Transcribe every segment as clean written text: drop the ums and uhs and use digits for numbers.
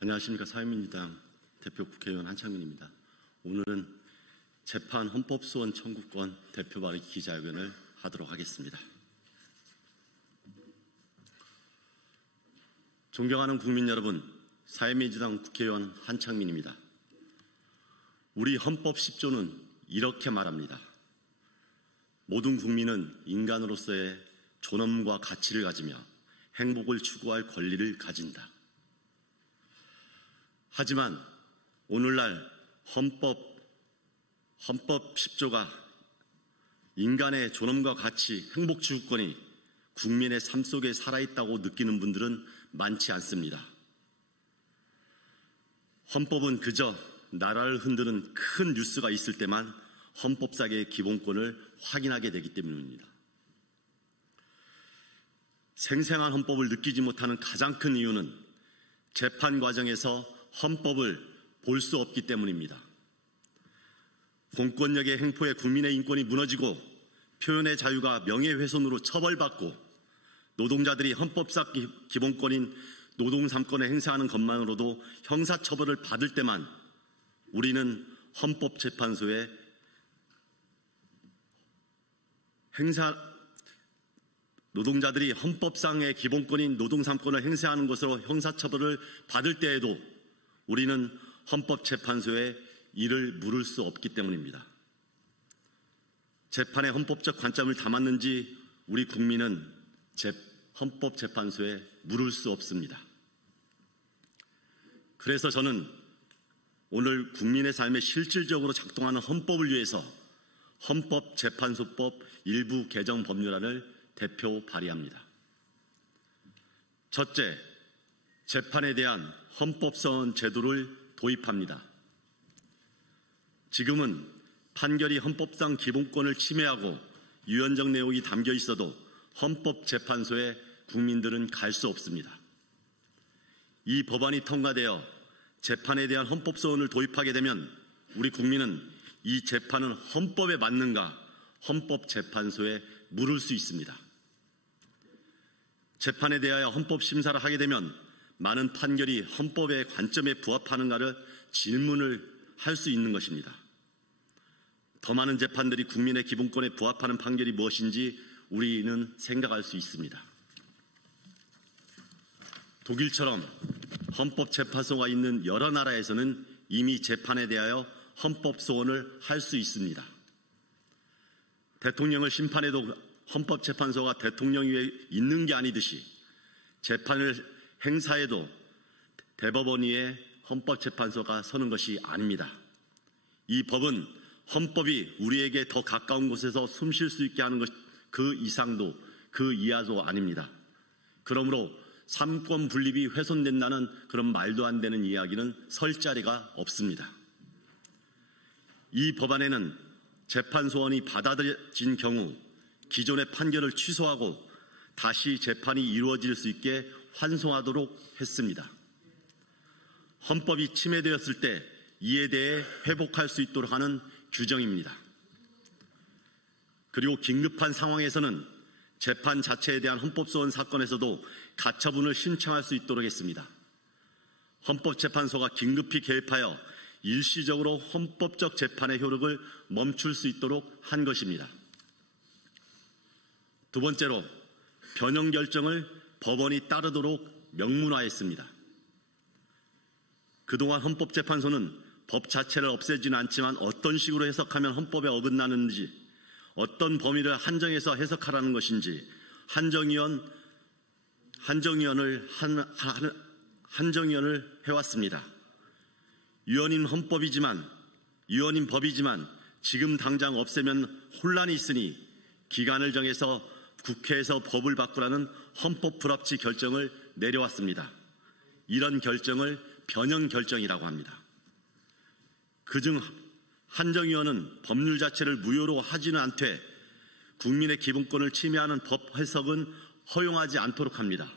안녕하십니까. 사회민주당 대표 국회의원 한창민입니다. 오늘은 재판 헌법소원 청구권 대표 발의 기자회견을 하도록 하겠습니다. 존경하는 국민 여러분, 사회민주당 국회의원 한창민입니다. 우리 헌법 10조는 이렇게 말합니다. 모든 국민은 인간으로서의 존엄과 가치를 가지며 행복을 추구할 권리를 가진다. 하지만 오늘날 헌법 10조가 인간의 존엄과 가치, 행복 추구권이 국민의 삶 속에 살아있다고 느끼는 분들은 많지 않습니다. 헌법은 그저 나라를 흔드는 큰 뉴스가 있을 때만 헌법상의 기본권을 확인하게 되기 때문입니다. 생생한 헌법을 느끼지 못하는 가장 큰 이유는 재판 과정에서 헌법을 볼 수 없기 때문입니다. 공권력의 행포에 국민의 인권이 무너지고 표현의 자유가 명예훼손으로 처벌받고 노동자들이 헌법상 기본권인 노동 3권을 행사하는 것만으로도 형사처벌을 받을 때만 우리는 헌법재판소에 노동자들이 헌법상의 기본권인 노동 3권을 행사하는 것으로 형사처벌을 받을 때에도 우리는 헌법재판소에 이를 물을 수 없기 때문입니다. 재판의 헌법적 관점을 담았는지 우리 국민은 헌법재판소에 물을 수 없습니다. 그래서 저는 오늘 국민의 삶에 실질적으로 작동하는 헌법을 위해서 헌법재판소법 일부 개정 법률안을 대표 발의합니다. 첫째, 재판에 대한 헌법소원 제도를 도입합니다. 지금은 판결이 헌법상 기본권을 침해하고 유연적 내용이 담겨 있어도 헌법재판소에 국민들은 갈 수 없습니다. 이 법안이 통과되어 재판에 대한 헌법소원을 도입하게 되면 우리 국민은 이 재판은 헌법에 맞는가 헌법재판소에 물을 수 있습니다. 재판에 대하여 헌법심사를 하게 되면 많은 판결이 헌법의 관점에 부합하는가를 질문을 할 수 있는 것입니다. 더 많은 재판들이 국민의 기본권에 부합하는 판결이 무엇인지 우리는 생각할 수 있습니다. 독일처럼 헌법재판소가 있는 여러 나라에서는 이미 재판에 대하여 헌법소원을 할 수 있습니다. 대통령을 심판해도 헌법재판소가 대통령 위에 있는 게 아니듯이 재판을 행사해도 대법원 위에 헌법재판소가 서는 것이 아닙니다. 이 법은 헌법이 우리에게 더 가까운 곳에서 숨 쉴 수 있게 하는 것 그 이상도 그 이하도 아닙니다. 그러므로 삼권 분립이 훼손된다는 그런 말도 안 되는 이야기는 설 자리가 없습니다. 이 법안에는 재판소원이 받아들여진 경우 기존의 판결을 취소하고 다시 재판이 이루어질 수 있게 환송하도록 했습니다. 헌법이 침해되었을 때 이에 대해 회복할 수 있도록 하는 규정입니다. 그리고 긴급한 상황에서는 재판 자체에 대한 헌법소원 사건에서도 가처분을 신청할 수 있도록 했습니다. 헌법재판소가 긴급히 개입하여 일시적으로 헌법적 재판의 효력을 멈출 수 있도록 한 것입니다. 두 번째로 변형 결정을 법원이 따르도록 명문화했습니다. 그동안 헌법재판소는 법 자체를 없애지는 않지만 어떤 식으로 해석하면 헌법에 어긋나는지 어떤 범위를 한정해서 해석하라는 것인지 한정위원을 해왔습니다. 유언인 법이지만 지금 당장 없애면 혼란이 있으니 기간을 정해서 국회에서 법을 바꾸라는 헌법 불합치 결정을 내려왔습니다. 이런 결정을 변형 결정이라고 합니다. 그중 한정위원은 법률 자체를 무효로 하지는 않되 국민의 기본권을 침해하는 법 해석은 허용하지 않도록 합니다.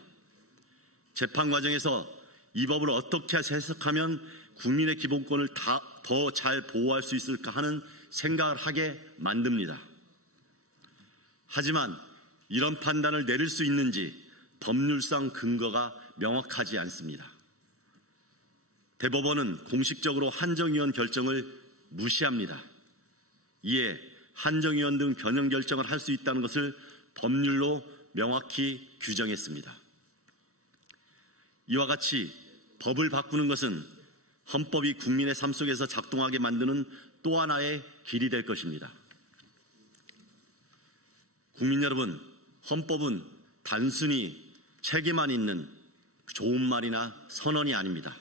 재판 과정에서 이 법을 어떻게 해석하면 국민의 기본권을 더 잘 보호할 수 있을까 하는 생각을 하게 만듭니다. 하지만 이런 판단을 내릴 수 있는지 법률상 근거가 명확하지 않습니다. 대법원은 공식적으로 한정위원 결정을 무시합니다. 이에 한정위원 등 변형 결정을 할 수 있다는 것을 법률로 명확히 규정했습니다. 이와 같이 법을 바꾸는 것은 헌법이 국민의 삶 속에서 작동하게 만드는 또 하나의 길이 될 것입니다. 국민 여러분, 헌법은 단순히 책에만 있는 좋은 말이나 선언이 아닙니다.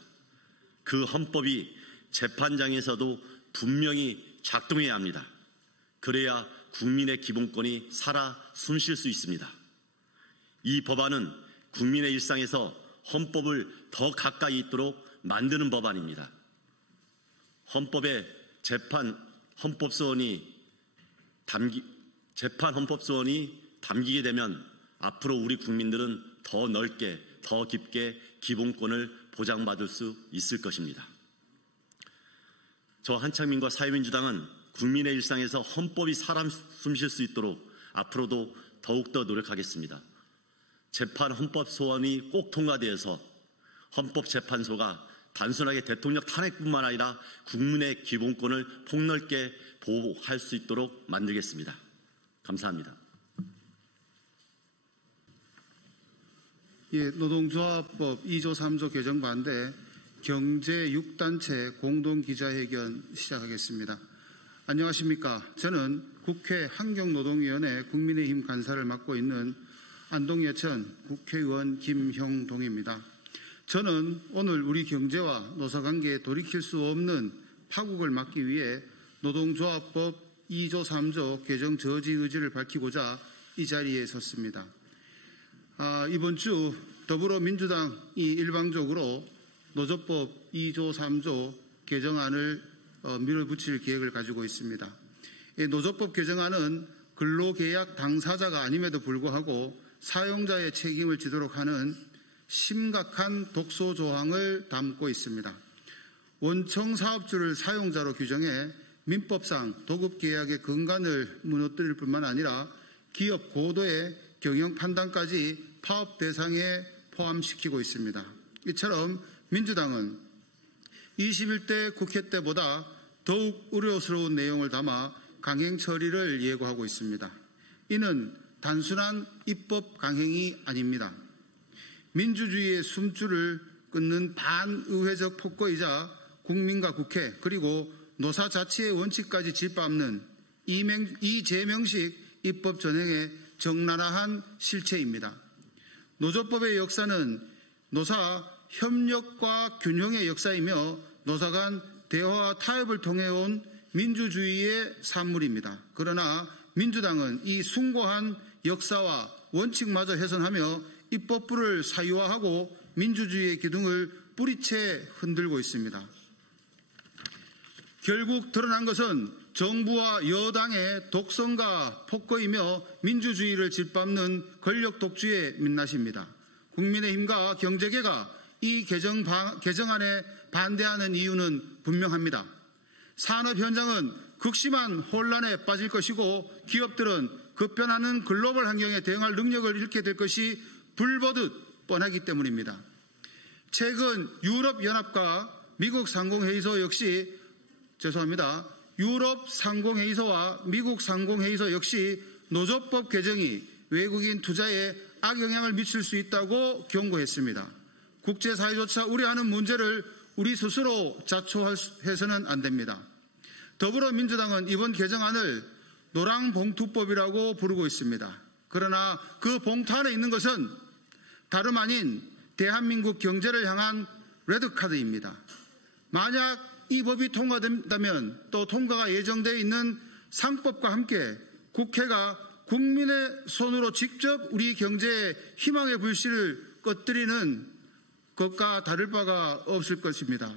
그 헌법이 재판장에서도 분명히 작동해야 합니다. 그래야 국민의 기본권이 살아 숨쉴 수 있습니다. 이 법안은 국민의 일상에서 헌법을 더 가까이 있도록 만드는 법안입니다. 헌법에 재판 헌법소원이 담기게 되면 앞으로 우리 국민들은 더 넓게, 더 깊게 기본권을 보장받을 수 있을 것입니다. 저 한창민과 사회민주당은 국민의 일상에서 헌법이 살아 숨쉴 수 있도록 앞으로도 더욱더 노력하겠습니다. 재판 헌법 소원이 꼭 통과되어서 헌법재판소가 단순하게 대통령 탄핵뿐만 아니라 국민의 기본권을 폭넓게 보호할 수 있도록 만들겠습니다. 감사합니다. 예, 노동조합법 2조 3조 개정 반대 경제 6단체 공동기자회견 시작하겠습니다. 안녕하십니까. 저는 국회 환경노동위원회 국민의힘 간사를 맡고 있는 안동예천 국회의원 김형동입니다. 저는 오늘 우리 경제와 노사관계에 돌이킬 수 없는 파국을 막기 위해 노동조합법 2조 3조 개정 저지 의지를 밝히고자 이 자리에 섰습니다. 이번 주 더불어민주당이 일방적으로 노조법 2조 3조 개정안을 밀어붙일 계획을 가지고 있습니다. 노조법 개정안은 근로계약 당사자가 아님에도 불구하고 사용자의 책임을 지도록 하는 심각한 독소 조항을 담고 있습니다. 원청 사업주를 사용자로 규정해 민법상 도급계약의 근간을 무너뜨릴 뿐만 아니라 기업 고도의 경영 판단까지 파업 대상에 포함시키고 있습니다. 이처럼 민주당은 21대 국회 때보다 더욱 우려스러운 내용을 담아 강행 처리를 예고하고 있습니다. 이는 단순한 입법 강행이 아닙니다. 민주주의의 숨줄을 끊는 반의회적 폭거이자 국민과 국회 그리고 노사 자치의 원칙까지 짓밟는 이재명식 입법 전행의 적나라한 실체입니다. 노조법의 역사는 노사 협력과 균형의 역사이며 노사 간 대화와 타협을 통해 온 민주주의의 산물입니다. 그러나 민주당은 이 숭고한 역사와 원칙마저 훼손하며 입법부를 사유화하고 민주주의의 기둥을 뿌리채 흔들고 있습니다. 결국 드러난 것은 정부와 여당의 독선과 폭거이며 민주주의를 짓밟는 권력 독주의 민낯입니다. 국민의힘과 경제계가 이 개정안에 반대하는 이유는 분명합니다. 산업 현장은 극심한 혼란에 빠질 것이고 기업들은 급변하는 글로벌 환경에 대응할 능력을 잃게 될 것이 불보듯 뻔하기 때문입니다. 최근 유럽연합과 미국 상공회의소 역시 유럽 상공회의소와 미국 상공회의소 역시 노조법 개정이 외국인 투자에 악영향을 미칠 수 있다고 경고했습니다. 국제사회조차 우려하는 문제를 우리 스스로 자초해서는 안 됩니다. 더불어민주당은 이번 개정안을 노랑봉투법이라고 부르고 있습니다. 그러나 그 봉투 안에 있는 것은 다름 아닌 대한민국 경제를 향한 레드카드입니다. 만약 이 법이 통과된다면 또 통과가 예정되어 있는 상법과 함께 국회가 국민의 손으로 직접 우리 경제의 희망의 불씨를 꺼뜨리는 것과 다를 바가 없을 것입니다.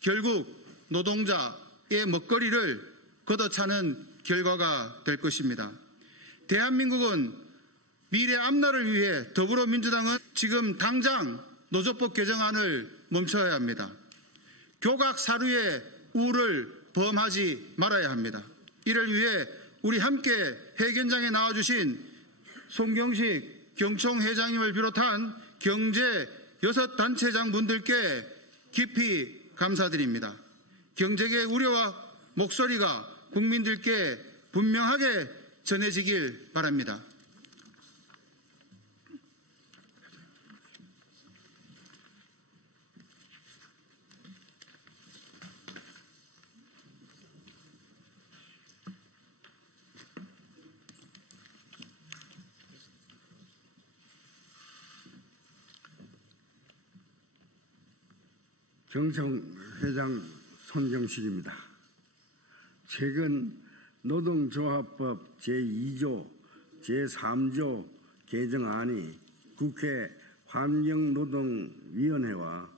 결국 노동자의 먹거리를 걷어차는 결과가 될 것입니다. 대한민국은 미래 앞날을 위해 더불어민주당은 지금 당장 노조법 개정안을 멈춰야 합니다. 교각 사루의 우를 범하지 말아야 합니다. 이를 위해 우리 함께 회견장에 나와주신 송경식 경총회장님을 비롯한 경제 6단체장 분들께 깊이 감사드립니다. 경제계의 우려와 목소리가 국민들께 분명하게 전해지길 바랍니다. 경청회장 손경실입니다. 최근 노동조합법 제2조, 제3조 개정안이 국회 환경노동위원회와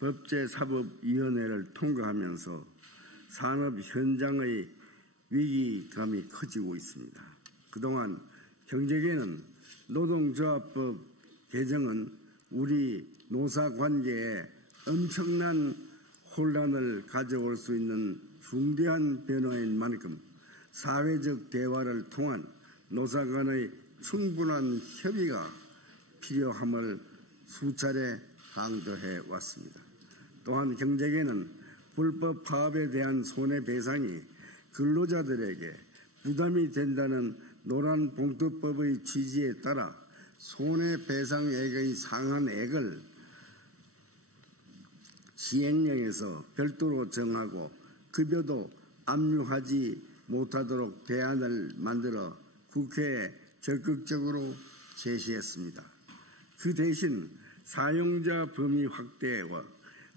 법제사법위원회를 통과하면서 산업 현장의 위기감이 커지고 있습니다. 그동안 경제계는 노동조합법 개정은 우리 노사관계에 엄청난 혼란을 가져올 수 있는 중대한 변화인 만큼 사회적 대화를 통한 노사 간의 충분한 협의가 필요함을 수차례 강조해 왔습니다. 또한 경제계는 불법 파업에 대한 손해배상이 근로자들에게 부담이 된다는 노란봉투법의 취지에 따라 손해배상액의 상한액을 시행령에서 별도로 정하고 급여도 압류하지 못하도록 대안을 만들어 국회에 적극적으로 제시했습니다. 그 대신 사용자 범위 확대와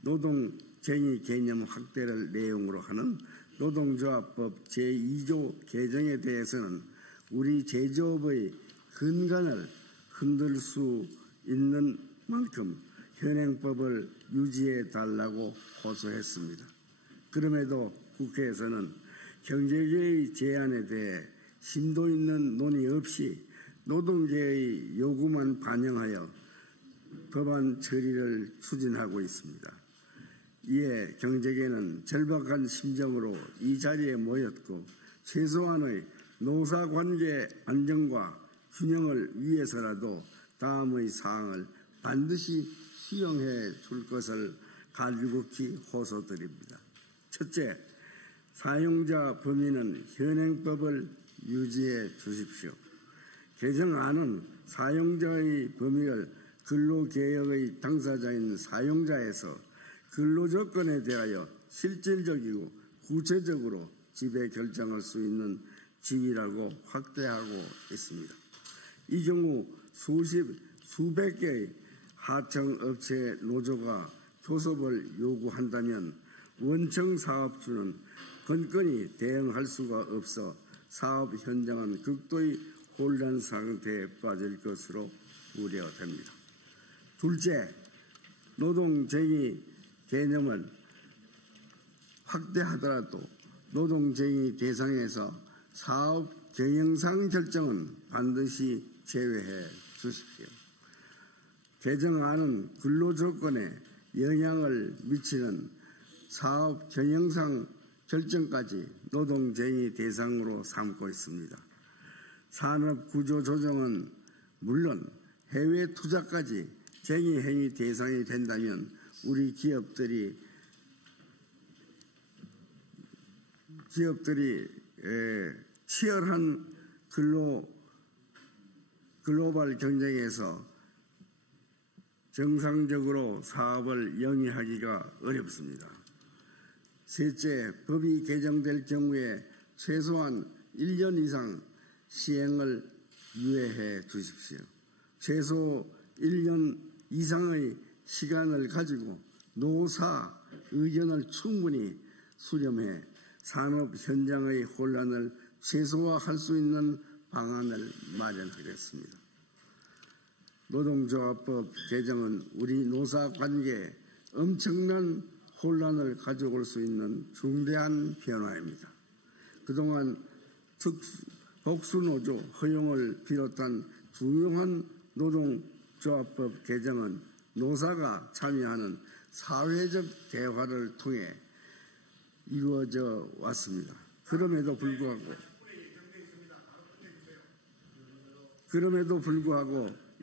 노동쟁의 개념 확대를 내용으로 하는 노동조합법 제2조 개정에 대해서는 우리 제조업의 근간을 흔들 수 있는 만큼 현행법을 유지해달라고 호소했습니다. 그럼에도 국회에서는 경제계의 제안에 대해 심도 있는 논의 없이 노동계의 요구만 반영하여 법안 처리를 추진하고 있습니다. 이에 경제계는 절박한 심정으로 이 자리에 모였고 최소한의 노사관계 안정과 균형을 위해서라도 다음의 사항을 반드시 수용해 줄 것을 간곡히 호소드립니다. 첫째, 사용자 범위는 현행법을 유지해 주십시오. 개정안은 사용자의 범위를 근로계약의 당사자인 사용자에서 근로조건에 대하여 실질적이고 구체적으로 지배 결정할 수 있는 지위라고 확대하고 있습니다. 이 경우 수백 개의 하청업체 노조가 교섭을 요구한다면 원청 사업주는 건건히 대응할 수가 없어 사업 현장은 극도의 혼란 상태에 빠질 것으로 우려됩니다. 둘째, 노동쟁의 개념을 확대하더라도 노동쟁의 대상에서 사업 경영상 결정은 반드시 제외해 주십시오. 개정안은 근로조건에 영향을 미치는 사업 경영상 결정까지 노동쟁의 대상으로 삼고 있습니다. 산업구조조정은 물론 해외 투자까지 쟁의 행위 대상이 된다면 우리 기업들이 치열한 글로벌 경쟁에서 정상적으로 사업을 영위하기가 어렵습니다. 셋째, 법이 개정될 경우에 최소한 1년 이상 시행을 유예해 주십시오. 최소 1년 이상의 시간을 가지고 노사 의견을 충분히 수렴해 산업 현장의 혼란을 최소화할 수 있는 방안을 마련하겠습니다. 노동조합법 개정은 우리 노사 관계에 엄청난 혼란을 가져올 수 있는 중대한 변화입니다. 그동안 복수노조 허용을 비롯한 중요한 노동조합법 개정은 노사가 참여하는 사회적 대화를 통해 이루어져 왔습니다. 그럼에도 불구하고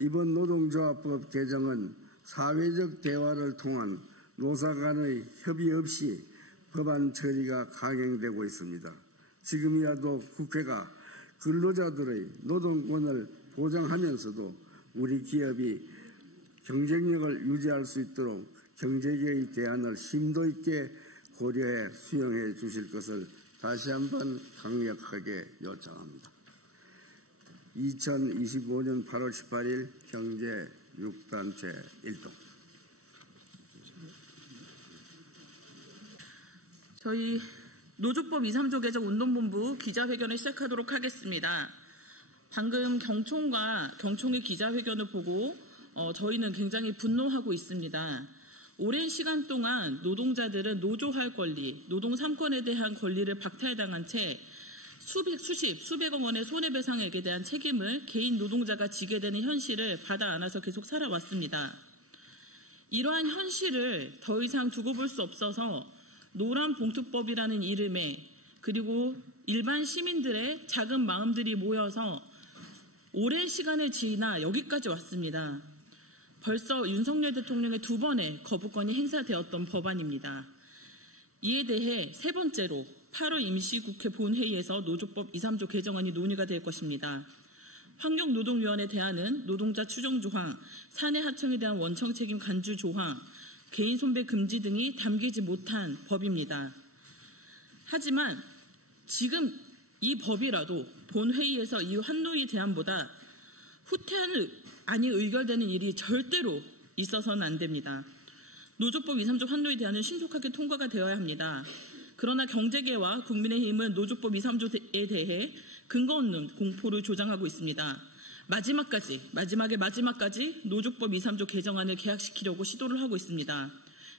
이번 노동조합법 개정은 사회적 대화를 통한 노사 간의 협의 없이 법안 처리가 강행되고 있습니다. 지금이라도 국회가 근로자들의 노동권을 보장하면서도 우리 기업이 경쟁력을 유지할 수 있도록 경제계의 대안을 심도 있게 고려해 수용해 주실 것을 다시 한번 강력하게 요청합니다. 2025년 8월 18일 경제 6단체 1동. 저희 노조법 2, 3조 개정 운동본부 기자회견을 시작하도록 하겠습니다. 방금 경총의 기자회견을 보고 저희는 굉장히 분노하고 있습니다. 오랜 시간 동안 노동자들은 노조할 권리, 노동 3권에 대한 권리를 박탈당한 채 수백억 원의 손해배상액에 대한 책임을 개인 노동자가 지게 되는 현실을 받아 안아서 계속 살아왔습니다. 이러한 현실을 더 이상 두고 볼 수 없어서 노란봉투법이라는 이름에 그리고 일반 시민들의 작은 마음들이 모여서 오랜 시간을 지나 여기까지 왔습니다. 벌써 윤석열 대통령의 2번의 거부권이 행사되었던 법안입니다. 이에 대해 세 번째로 8월 임시국회 본회의에서 노조법 2, 3조 개정안이 논의가 될 것입니다. 환경노동위원회 대안은 노동자 추정조항, 사내 하청에 대한 원청 책임 간주 조항, 개인 손배 금지 등이 담기지 못한 법입니다. 하지만 지금 이 법이라도 본회의에서 이 환노위 대안보다 후퇴안이 의결되는 일이 절대로 있어서는 안 됩니다. 노조법 2, 3조 환노위 대안은 신속하게 통과가 되어야 합니다. 그러나 경제계와 국민의힘은 노조법 2, 3조에 대해 근거 없는 공포를 조장하고 있습니다. 마지막까지 노조법 2, 3조 개정안을 개혁시키려고 시도를 하고 있습니다.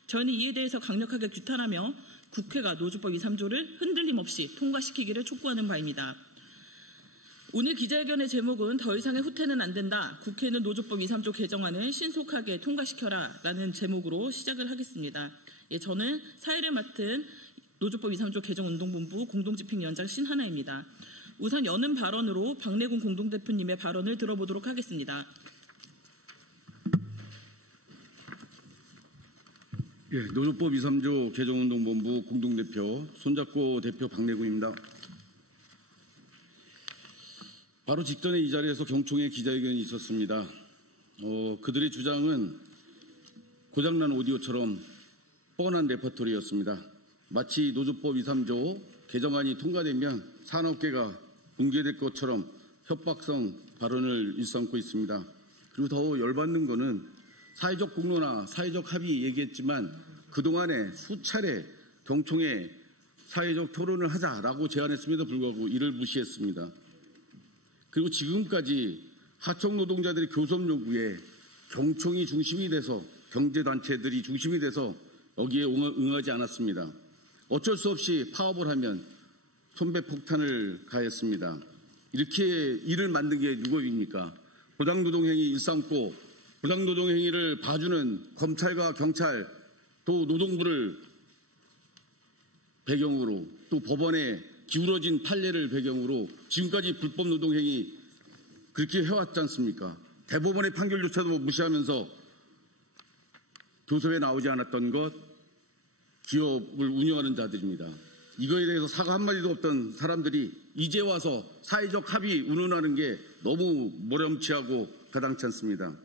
저희는 이에 대해서 강력하게 규탄하며 국회가 노조법 2, 3조를 흔들림 없이 통과시키기를 촉구하는 바입니다. 오늘 기자회견의 제목은 더 이상의 후퇴는 안 된다. 국회는 노조법 2, 3조 개정안을 신속하게 통과시켜라 라는 제목으로 시작을 하겠습니다. 저는 사회를 맡은 노조법 2, 3조 개정운동본부 공동집행위원장 신하나입니다. 우선 여는 발언으로 박래군 공동대표님의 발언을 들어보도록 하겠습니다. 노조법 2, 3조 개정운동본부 공동대표 손잡고 대표 박래군입니다. 바로 직전에 이 자리에서 경총의 기자회견이 있었습니다. 그들의 주장은 고장난 오디오처럼 뻔한 레퍼토리였습니다. 마치 노조법 2, 3조 개정안이 통과되면 산업계가 붕괴될 것처럼 협박성 발언을 일삼고 있습니다. 그리고 더 열받는 거는 사회적 공론화, 사회적 합의 얘기했지만 그동안에 수차례 경총에 사회적 토론을 하자라고 제안했음에도 불구하고 이를 무시했습니다. 그리고 지금까지 하청 노동자들의 교섭 요구에 경총이 중심이 돼서 경제단체들이 중심이 돼서 여기에 응하지 않았습니다. 어쩔 수 없이 파업을 하면 손배폭탄을 가했습니다. 이렇게 일을 만든 게 누구입니까? 부당노동행위 일삼고 부당노동행위를 봐주는 검찰과 경찰 또 노동부를 배경으로 또 법원에 기울어진 판례를 배경으로 지금까지 불법 노동행위 그렇게 해왔지 않습니까? 대법원의 판결조차도 무시하면서 교섭에 나오지 않았던 것 기업을 운영하는 자들입니다. 이거에 대해서 사과 한마디도 없던 사람들이 이제 와서 사회적 합의 운운하는 게 너무 모렴치하고 가당치 않습니다.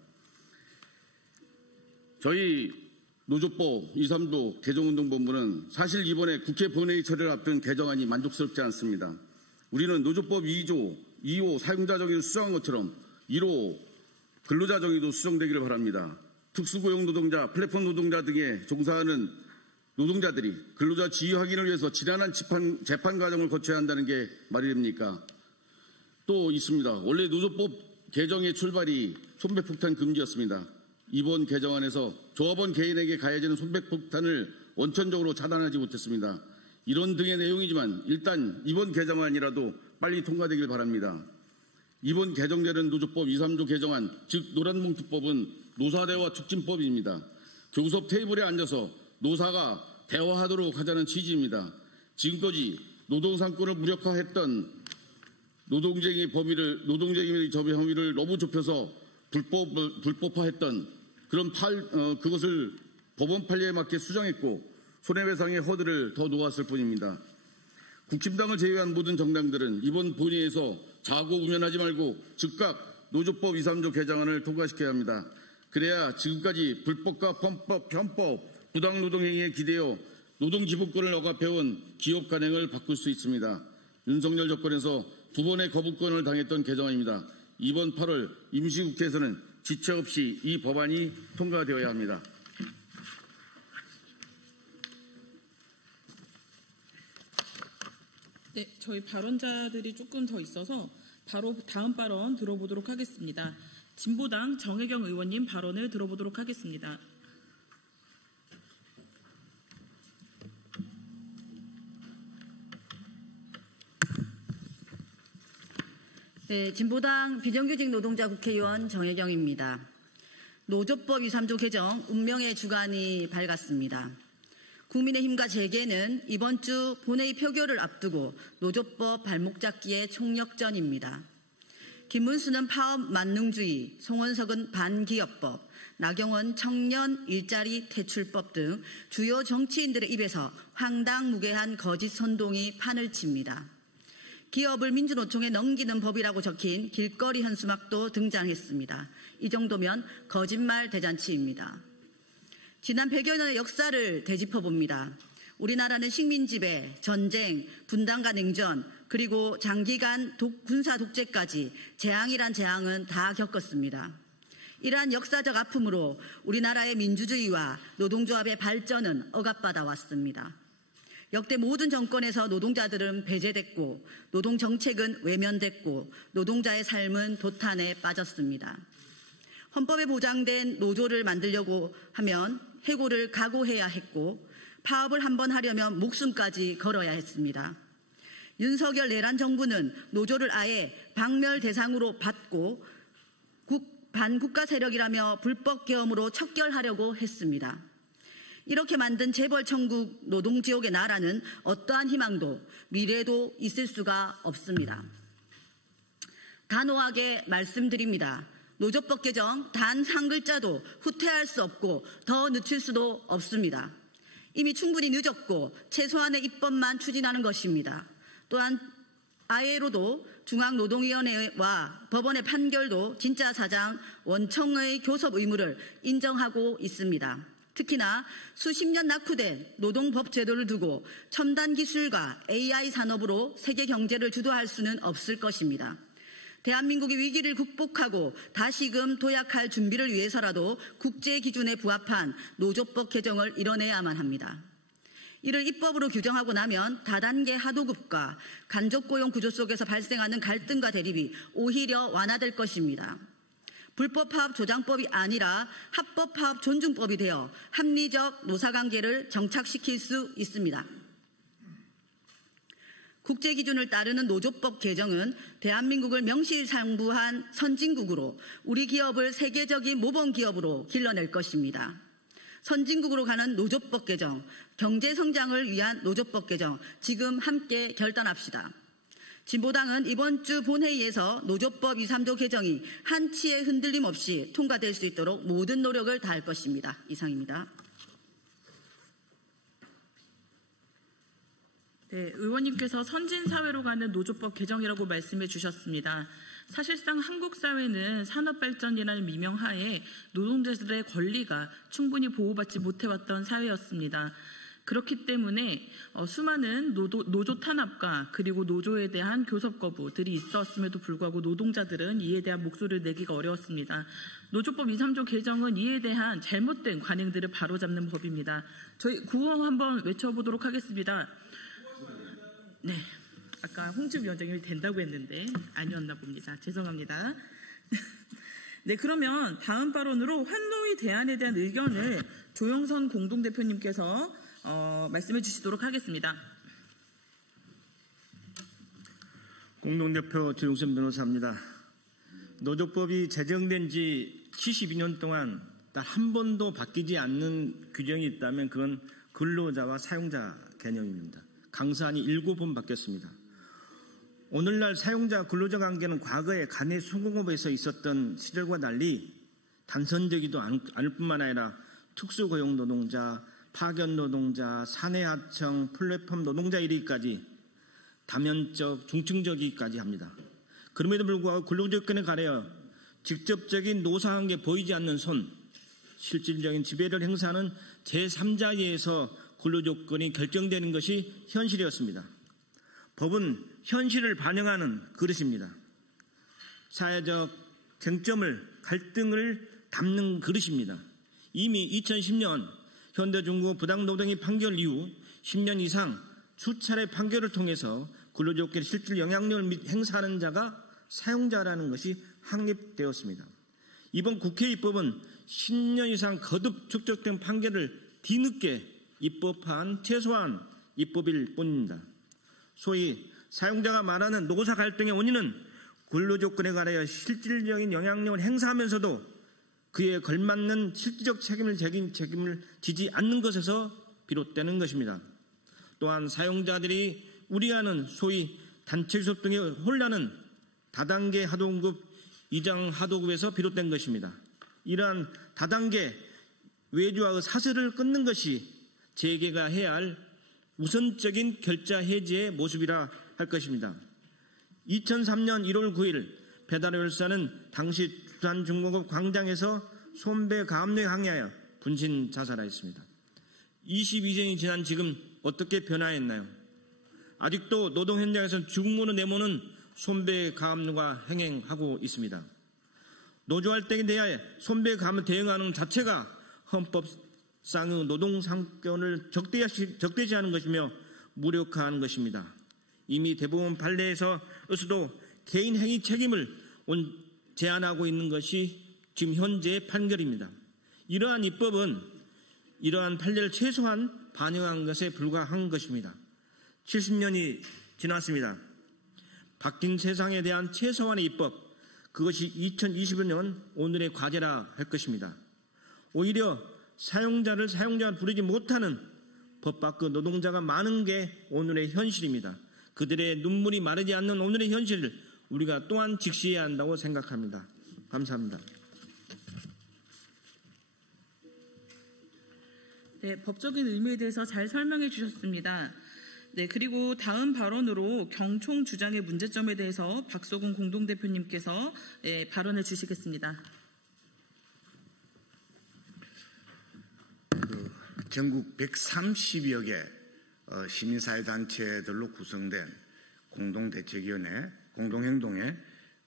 저희 노조법 2, 3조 개정운동본부는 사실 이번에 국회 본회의 처리를 앞둔 개정안이 만족스럽지 않습니다. 우리는 노조법 2조, 2호 사용자 정의를 수정한 것처럼 1호 근로자 정의도 수정되기를 바랍니다. 특수고용 노동자, 플랫폼 노동자 등에 종사하는 노동자들이 근로자 지위 확인을 위해서 지난한 재판 과정을 거쳐야 한다는 게 말이 됩니까? 또 있습니다. 원래 노조법 개정의 출발이 손배폭탄 금지였습니다. 이번 개정안에서 조합원 개인에게 가해지는 손배폭탄을 원천적으로 차단하지 못했습니다. 이런 등의 내용이지만 일단 이번 개정안이라도 빨리 통과되길 바랍니다. 이번 개정되는 노조법 2, 3조 개정안, 즉 노란봉투법은 노사대화 촉진법입니다. 교섭 테이블에 앉아서 노사가 대화하도록 하자는 취지입니다. 지금까지 노동상권을 무력화했던 노동쟁의 혐의를 너무 좁혀서 불법화했던 그것을 법원 판례에 맞게 수정했고 손해배상의 허들을 더 놓았을 뿐입니다. 국힘당을 제외한 모든 정당들은 이번 본회의에서 자고우면하지 말고 즉각 노조법 2, 3조 개정안을 통과시켜야 합니다. 그래야 지금까지 불법과 편법, 부당노동행위에 기대어 노동기본권을 억압해온 기업 간행을 바꿀 수 있습니다. 윤석열 정권에서 2번의 거부권을 당했던 개정안입니다. 이번 8월 임시국회에서는 지체 없이 이 법안이 통과되어야 합니다. 네, 저희 발언자들이 조금 더 있어서 바로 다음 발언 들어보도록 하겠습니다. 진보당 정혜경 의원님 발언을 들어보도록 하겠습니다. 네, 진보당 비정규직 노동자 국회의원 정혜경입니다. 노조법 2, 3조 개정 운명의 주간이 밝았습니다. 국민의힘과 재계는 이번 주 본회의 표결을 앞두고 노조법 발목 잡기의 총력전입니다. 김문수는 파업 만능주의, 송원석은 반기업법, 나경원 청년 일자리 퇴출법 등 주요 정치인들의 입에서 황당무계한 거짓 선동이 판을 칩니다. 기업을 민주노총에 넘기는 법이라고 적힌 길거리 현수막도 등장했습니다. 이 정도면 거짓말 대잔치입니다. 지난 100여 년의 역사를 되짚어봅니다. 우리나라는 식민지배, 전쟁, 분단과 냉전, 그리고 장기간 군사 독재까지 재앙이란 재앙은 다 겪었습니다. 이러한 역사적 아픔으로 우리나라의 민주주의와 노동조합의 발전은 억압받아 왔습니다. 역대 모든 정권에서 노동자들은 배제됐고 노동정책은 외면됐고 노동자의 삶은 도탄에 빠졌습니다. 헌법에 보장된 노조를 만들려고 하면 해고를 각오해야 했고 파업을 한번 하려면 목숨까지 걸어야 했습니다. 윤석열 내란 정부는 노조를 아예 박멸 대상으로 받고 반국가 세력이라며 불법 계엄으로 척결하려고 했습니다. 이렇게 만든 재벌 천국 노동지옥의 나라는 어떠한 희망도 미래도 있을 수가 없습니다. 단호하게 말씀드립니다. 노조법 개정 단 한 글자도 후퇴할 수 없고 더 늦출 수도 없습니다. 이미 충분히 늦었고 최소한의 입법만 추진하는 것입니다. 또한 아예로도 중앙노동위원회와 법원의 판결도 진짜 사장 원청의 교섭 의무를 인정하고 있습니다. 특히나 수십 년 낙후된 노동법 제도를 두고 첨단 기술과 AI 산업으로 세계 경제를 주도할 수는 없을 것입니다. 대한민국이 위기를 극복하고 다시금 도약할 준비를 위해서라도 국제 기준에 부합한 노조법 개정을 이뤄내야만 합니다. 이를 입법으로 규정하고 나면 다단계 하도급과 간접고용 구조 속에서 발생하는 갈등과 대립이 오히려 완화될 것입니다. 불법 파업 조장법이 아니라 합법 파업 존중법이 되어 합리적 노사관계를 정착시킬 수 있습니다. 국제기준을 따르는 노조법 개정은 대한민국을 명실상부한 선진국으로 우리 기업을 세계적인 모범기업으로 길러낼 것입니다. 선진국으로 가는 노조법 개정, 경제성장을 위한 노조법 개정, 지금 함께 결단합시다. 진보당은 이번 주 본회의에서 노조법 2, 3조 개정이 한치의 흔들림 없이 통과될 수 있도록 모든 노력을 다할 것입니다. 이상입니다. 네, 의원님께서 선진사회로 가는 노조법 개정이라고 말씀해 주셨습니다. 사실상 한국 사회는 산업발전이라는 미명하에 노동자들의 권리가 충분히 보호받지 못해왔던 사회였습니다. 그렇기 때문에 수많은 노조 탄압과 그리고 노조에 대한 교섭 거부들이 있었음에도 불구하고 노동자들은 이에 대한 목소리를 내기가 어려웠습니다. 노조법 2, 3조 개정은 이에 대한 잘못된 관행들을 바로잡는 법입니다. 저희 구호 한번 외쳐보도록 하겠습니다. 네, 아까 홍주 위원장님이 된다고 했는데 아니었나 봅니다. 죄송합니다. 네, 그러면 다음 발언으로 환노위 대안에 대한 의견을 조영선 공동대표님께서 말씀해 주시도록 하겠습니다. 공동대표 조영선 변호사입니다. 노조법이 제정된 지 72년 동안 단 한 번도 바뀌지 않는 규정이 있다면 그건 근로자와 사용자 개념입니다. 강사안이 7번 바뀌었습니다. 오늘날 사용자 근로자 관계는 과거에 간의 수공업에서 있었던 시절과 달리 단선적이도 않을 뿐만 아니라 특수고용 노동자, 파견 노동자, 사내하청, 플랫폼 노동자 이르기까지 다면적, 중층적이기까지 합니다. 그럼에도 불구하고 근로조건에 가려 직접적인 노사관계 보이지 않는 손, 실질적인 지배를 행사하는 제3자에 의해서 근로조건이 결정되는 것이 현실이었습니다. 법은 현실을 반영하는 그릇입니다. 사회적 쟁점을, 갈등을 담는 그릇입니다. 이미 2010년 현대중공업 부당노동의 판결 이후 10년 이상 수차례 판결을 통해서 근로조건의 실질 영향력을 행사하는 자가 사용자라는 것이 확립되었습니다. 이번 국회 입법은 10년 이상 거듭 축적된 판결을 뒤늦게 입법한 최소한 입법일 뿐입니다. 소위 사용자가 말하는 노사 갈등의 원인은 근로조건에 관하여 실질적인 영향력을 행사하면서도 그에 걸맞는 실질적 책임을 지지 않는 것에서 비롯되는 것입니다. 또한 사용자들이 우려하는 소위 단체교섭 등의 혼란은 다단계 하도급, 이장 하도급에서 비롯된 것입니다. 이러한 다단계 외주화의 사슬을 끊는 것이 재계가 해야 할 우선적인 결자 해지의 모습이라 할 것입니다. 2003년 1월 9일 배달의 열사는 당시 부산중공업 광장에서 손배 가압류에 항의하여 분신 자살하였습니다. 22년이 지난 지금 어떻게 변화했나요? 아직도 노동 현장에서 죽음으로 내모는 손배 가압류가 행행하고 있습니다. 노조활동에 대하여 손배 가압류 대응하는 자체가 헌법상의 노동 상권을 적대시하는 것이며 무력화하는 것입니다. 이미 대법원 판례에서도 개인 행위 책임을 제한하고 있는 것이 지금 현재의 판결입니다. 이러한 입법은 이러한 판례를 최소한 반영한 것에 불과한 것입니다. 70년이 지났습니다. 바뀐 세상에 대한 최소한의 입법, 그것이 2020년 오늘의 과제라 할 것입니다. 오히려 사용자를 사용자로 부르지 못하는 법 밖의 노동자가 많은 게 오늘의 현실입니다. 그들의 눈물이 마르지 않는 오늘의 현실을 우리가 또한 직시해야 한다고 생각합니다. 감사합니다. 네, 법적인 의미에 대해서 잘 설명해 주셨습니다. 네, 그리고 다음 발언으로 경총 주장의 문제점에 대해서 박소근 공동대표님께서 발언해 주시겠습니다. 전국 130여 개 시민사회단체들로 구성된 공동대책위원회, 공동행동회,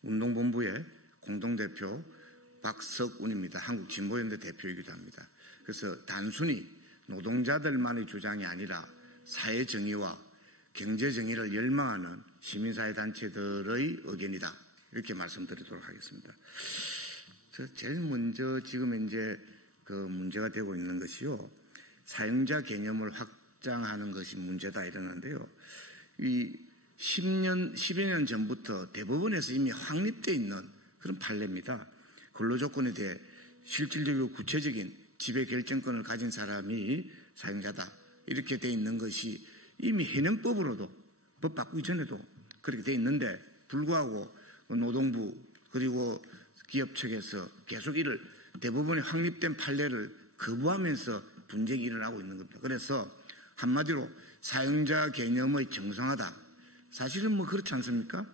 운동본부의 공동대표 박석운입니다. 한국진보연대 대표이기도 합니다. 그래서 단순히 노동자들만의 주장이 아니라 사회정의와 경제정의를 열망하는 시민사회단체들의 의견이다. 이렇게 말씀드리도록 하겠습니다. 제일 먼저 지금 이제 그 문제가 되고 있는 것이요. 사용자 개념을 확장하는 것이 문제다 이러는데요. 이 10여 년 전부터 대법원에서 이미 확립되어 있는 그런 판례입니다. 근로조건에 대해 실질적이고 구체적인 지배 결정권을 가진 사람이 사용자다. 이렇게 되어 있는 것이 이미 현행법으로도 법 바꾸기 전에도 그렇게 되어 있는데 불구하고 노동부 그리고 기업 측에서 계속 이를 대법원에 확립된 판례를 거부하면서 분쟁이 일어나고 있는 겁니다. 그래서 한마디로 사용자 개념의 정상화다. 사실은 뭐 그렇지 않습니까?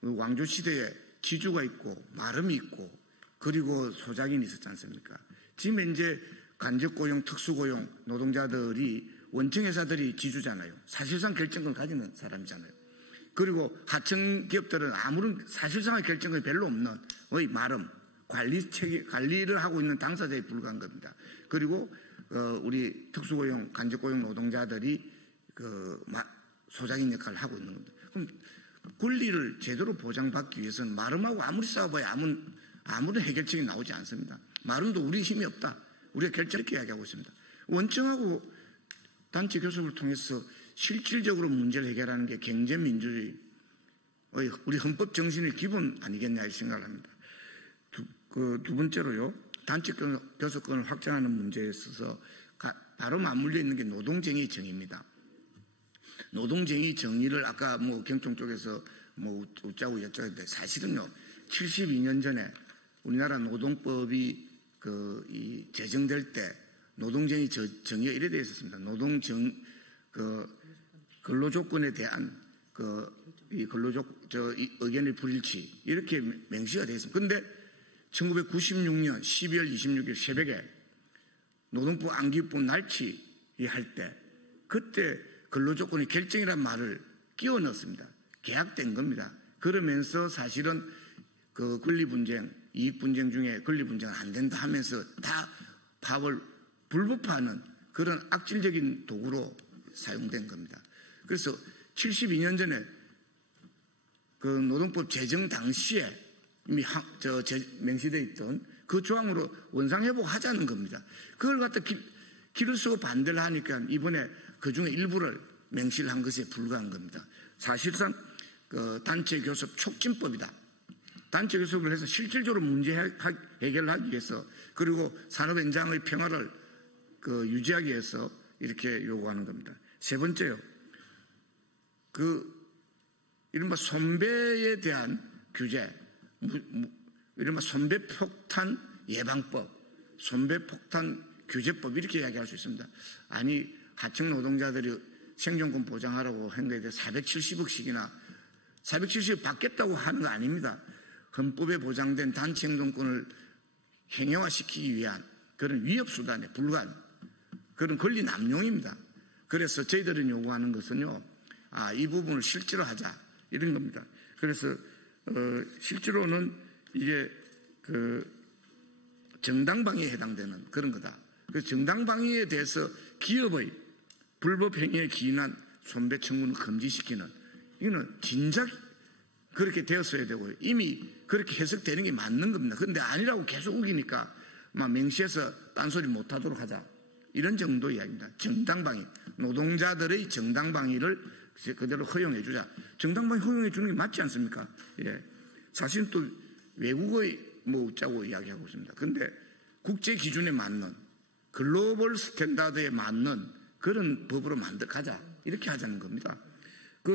왕조시대에 지주가 있고 마름이 있고 그리고 소작인이 있었지 않습니까? 지금 이제 간접고용, 특수고용 노동자들이 원청회사들이 지주잖아요. 사실상 결정권을 가지는 사람이잖아요. 그리고 하청 기업들은 아무런 사실상의 결정권이 별로 없는 마름, 관리를 하고 있는 당사자에 불과한 겁니다. 그리고 우리 특수고용, 간접고용 노동자들이 소작인 역할을 하고 있는 겁니다. 그럼 권리를 제대로 보장받기 위해서는 마름하고 아무리 싸워봐야 아무런 해결책이 나오지 않습니다. 마름도 우리 힘이 없다. 우리가 결정 이렇게 이야기하고 있습니다. 원청하고 단체 교섭을 통해서 실질적으로 문제를 해결하는 게 경제민주주의, 우리 헌법 정신의 기본 아니겠냐 이 생각을 합니다. 두 번째로요. 단체 교섭권을 확장하는 문제에 있어서 바로 맞물려 있는 게 노동쟁의 정의입니다. 노동쟁의 정의를 아까 경총 쪽에서 웃자고 여쭤봤는데 사실은요. 72년 전에 우리나라 노동법이 제정될 때 노동쟁의 정의가 이래 되어 있었습니다. 근로조건에 대한 이 의견의 불일치 이렇게 명시가 되어 있습니다. 그런데 1996년 12월 26일 새벽에 노동부 안기부 날치할 때 그때 근로조건의 결정이라는 말을 끼워 넣었습니다. 계약된 겁니다. 그러면서 사실은 그 권리분쟁, 이익분쟁 중에 권리분쟁은 안 된다 하면서 다 파업을 불법화하는 그런 악질적인 도구로 사용된 겁니다. 그래서 72년 전에 그 노동법 제정 당시에 이미 명시되어 있던 그 조항으로 원상회복하자는 겁니다. 그걸 갖다 길을 쓰고 반대를 하니까 이번에 그 중에 일부를 명시를 한 것에 불과한 겁니다. 사실상 그 단체교섭 촉진법이다. 단체교섭을 해서 실질적으로 문제 해결을 하기 위해서 그리고 산업 현장의 평화를 유지하기 위해서 이렇게 요구하는 겁니다. 세 번째요. 이른바 손배에 대한 규제, 이른바 손배폭탄 예방법, 손배폭탄 규제법 이렇게 이야기할 수 있습니다. 아니 하청 노동자들이 생존권 보장하라고 한 거에 대해 470억씩이나 470억 받겠다고 하는 거 아닙니다. 헌법에 보장된 단체 행동권을 행정화시키기 위한 그런 위협수단에 불과한 그런 권리 남용입니다. 그래서 저희들은 요구하는 것은요, 이 부분을 실제로 하자 이런 겁니다. 그래서 실제로는 이게 정당방위에 해당되는 그런 거다. 그래서 정당방위에 대해서 기업의 불법 행위에 기인한 손배 청구는 금지시키는 이거는 진작 그렇게 되었어야 되고요. 이미 그렇게 해석되는 게 맞는 겁니다. 그런데 아니라고 계속 우기니까 막 명시해서 딴소리 못하도록 하자. 이런 정도 이야기입니다. 정당방위. 노동자들의 정당방위를 그대로 허용해주자. 정당방위 허용해주는 게 맞지 않습니까? 예. 사실은 또 외국의 어쩌고 이야기하고 있습니다. 그런데 국제 기준에 맞는 글로벌 스탠다드에 맞는 그런 법으로 가자. 이렇게 하자는 겁니다.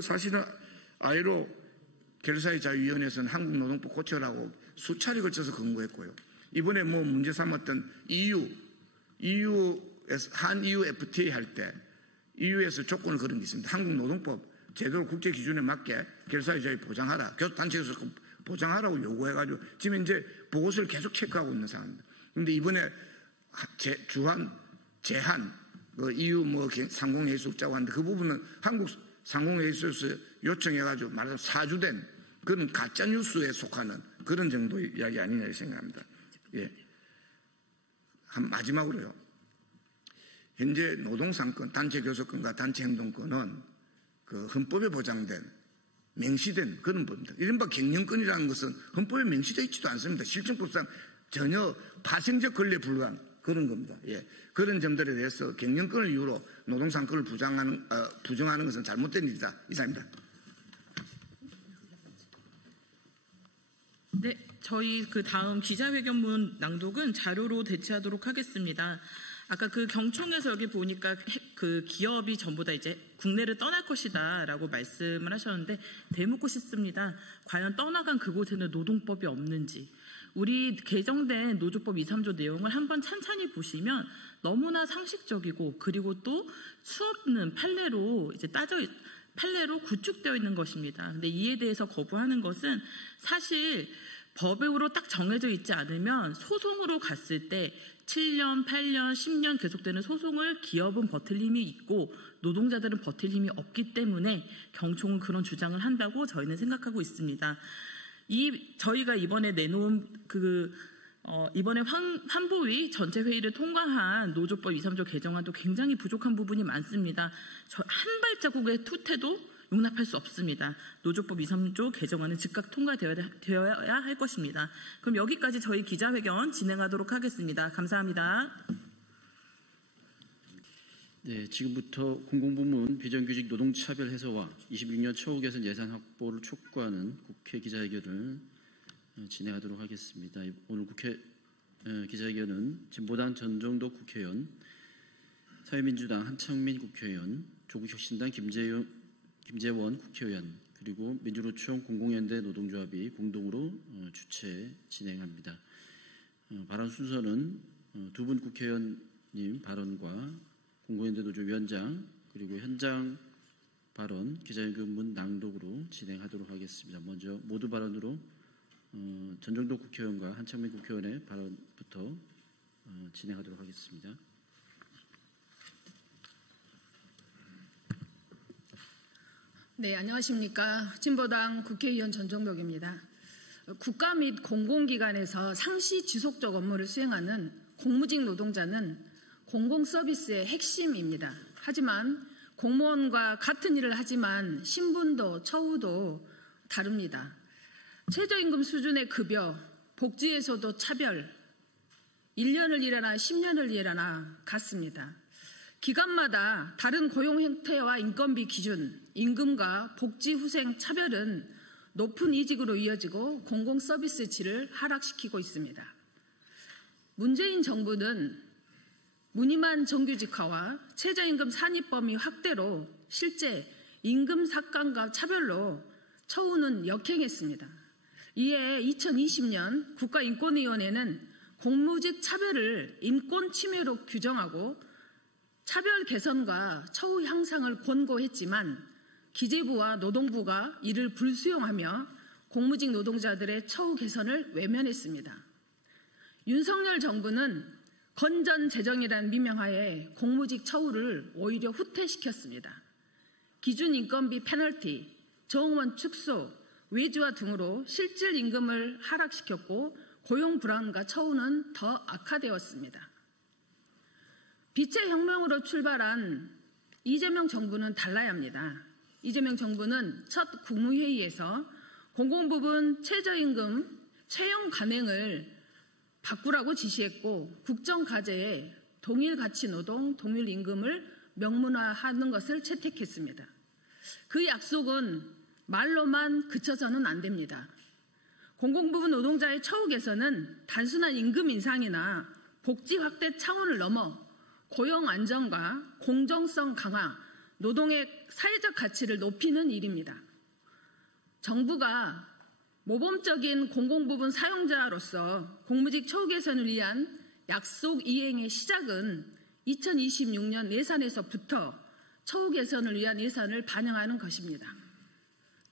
사실은 ILO 결사의 자유위원회에서는 한국노동법 고쳐라고 수차례 걸쳐서 권고했고요. 이번에 문제 삼았던 한EU FTA 할 때 EU에서 조건을 걸은 게 있습니다. 한국노동법 제대로 국제 기준에 맞게 결사의 자유 보장하라. 교섭단체에서 보장하라고 요구해가지고 지금 이제 보고서를 계속 체크하고 있는 상황입니다. 그런데 이번에 제한 EU 상공회의소자고 하는데 그 부분은 한국 상공회의소에서 요청해가지고 말하자면 사주된 그런 가짜뉴스에 속하는 그런 정도의 이야기 아니냐 생각합니다. 예. 마지막으로요. 현재 노동상권, 단체교섭권과 단체행동권은 헌법에 보장된 명시된 그런 법입니다. 이른바 경영권이라는 것은 헌법에 명시되어 있지도 않습니다. 실정법상 전혀 파생적 권리에 불과한 그런 겁니다. 예. 그런 점들에 대해서 경영권을 이유로 노동상권을 부정하는 것은 잘못된 일이다. 이상입니다. 네, 저희 다음 기자회견문 낭독은 자료로 대체하도록 하겠습니다. 아까 경총에서 여기 보니까 기업이 전부 다 이제 국내를 떠날 것이다라고 말씀을 하셨는데 되묻고 싶습니다. 과연 떠나간 그곳에는 노동법이 없는지. 우리 개정된 노조법 2, 3조 내용을 한번 찬찬히 보시면 너무나 상식적이고 그리고 또 수없는 판례로 구축되어 있는 것입니다. 근데 이에 대해서 거부하는 것은 사실 법으로 딱 정해져 있지 않으면 소송으로 갔을 때 7년, 8년, 10년 계속되는 소송을 기업은 버틸 힘이 있고 노동자들은 버틸 힘이 없기 때문에 경총은 그런 주장을 한다고 저희는 생각하고 있습니다. 저희가 이번에 내놓은 이번에 환부위 전체 회의를 통과한 노조법 2, 3조 개정안도 굉장히 부족한 부분이 많습니다. 한 발자국의 투태도 용납할 수 없습니다. 노조법 2, 3조 개정안은 즉각 통과되어야 할 것입니다. 그럼 여기까지 저희 기자회견 진행하도록 하겠습니다. 감사합니다. 네, 지금부터 공공부문 비정규직 노동차별 해소와 26년 처우 개선 예산 확보를 촉구하는 국회 기자회견을 진행하도록 하겠습니다. 오늘 국회 기자회견은 진보당 전정덕 국회의원, 사회민주당 한창민 국회의원, 조국혁신당 김재원 국회의원, 그리고 민주노총 공공연대 노동조합이 공동으로 주최 진행합니다. 발언 순서는 두 분 국회의원 기자님 발언과 공공연대노조 위원장 그리고 현장 발언 기자회견문 낭독으로 진행하도록 하겠습니다. 먼저 모두 발언으로 전정도 국회의원과 한창민 국회의원의 발언부터 진행하도록 하겠습니다. 네, 안녕하십니까. 진보당 국회의원 전정덕입니다. 국가 및 공공기관에서 상시 지속적 업무를 수행하는 공무직 노동자는 공공서비스의 핵심입니다. 하지만 공무원과 같은 일을 하지만 신분도 처우도 다릅니다. 최저임금 수준의 급여, 복지에서도 차별, 1년을 일하나 10년을 일하나 같습니다. 기관마다 다른 고용 형태와 인건비 기준, 임금과 복지 후생 차별은 높은 이직으로 이어지고 공공서비스 질을 하락시키고 있습니다. 문재인 정부는 무늬만 정규직화와 최저임금 산입 범위 확대로 실제 임금 삭감과 차별로 처우는 역행했습니다. 이에 2020년 국가인권위원회는 공무직 차별을 인권 침해로 규정하고 차별 개선과 처우 향상을 권고했지만 기재부와 노동부가 이를 불수용하며 공무직 노동자들의 처우 개선을 외면했습니다. 윤석열 정부는 건전 재정이라는 미명하에 공무직 처우를 오히려 후퇴시켰습니다. 기준 인건비 페널티, 정원 축소, 외주화 등으로 실질 임금을 하락시켰고 고용 불안과 처우는 더 악화되었습니다. 빛의 혁명으로 출발한 이재명 정부는 달라야 합니다. 이재명 정부는 첫 국무회의에서 공공부문 최저임금 채용 관행을 바꾸라고 지시했고 국정과제에 동일가치노동, 동일임금을 명문화하는 것을 채택했습니다. 그 약속은 말로만 그쳐서는 안 됩니다. 공공부문 노동자의 처우 개선은 단순한 임금 인상이나 복지 확대 차원을 넘어 고용 안정과 공정성 강화, 노동의 사회적 가치를 높이는 일입니다. 정부가 모범적인 공공부문 사용자로서 공무직 처우 개선을 위한 약속 이행의 시작은 2026년 예산에서부터 처우 개선을 위한 예산을 반영하는 것입니다.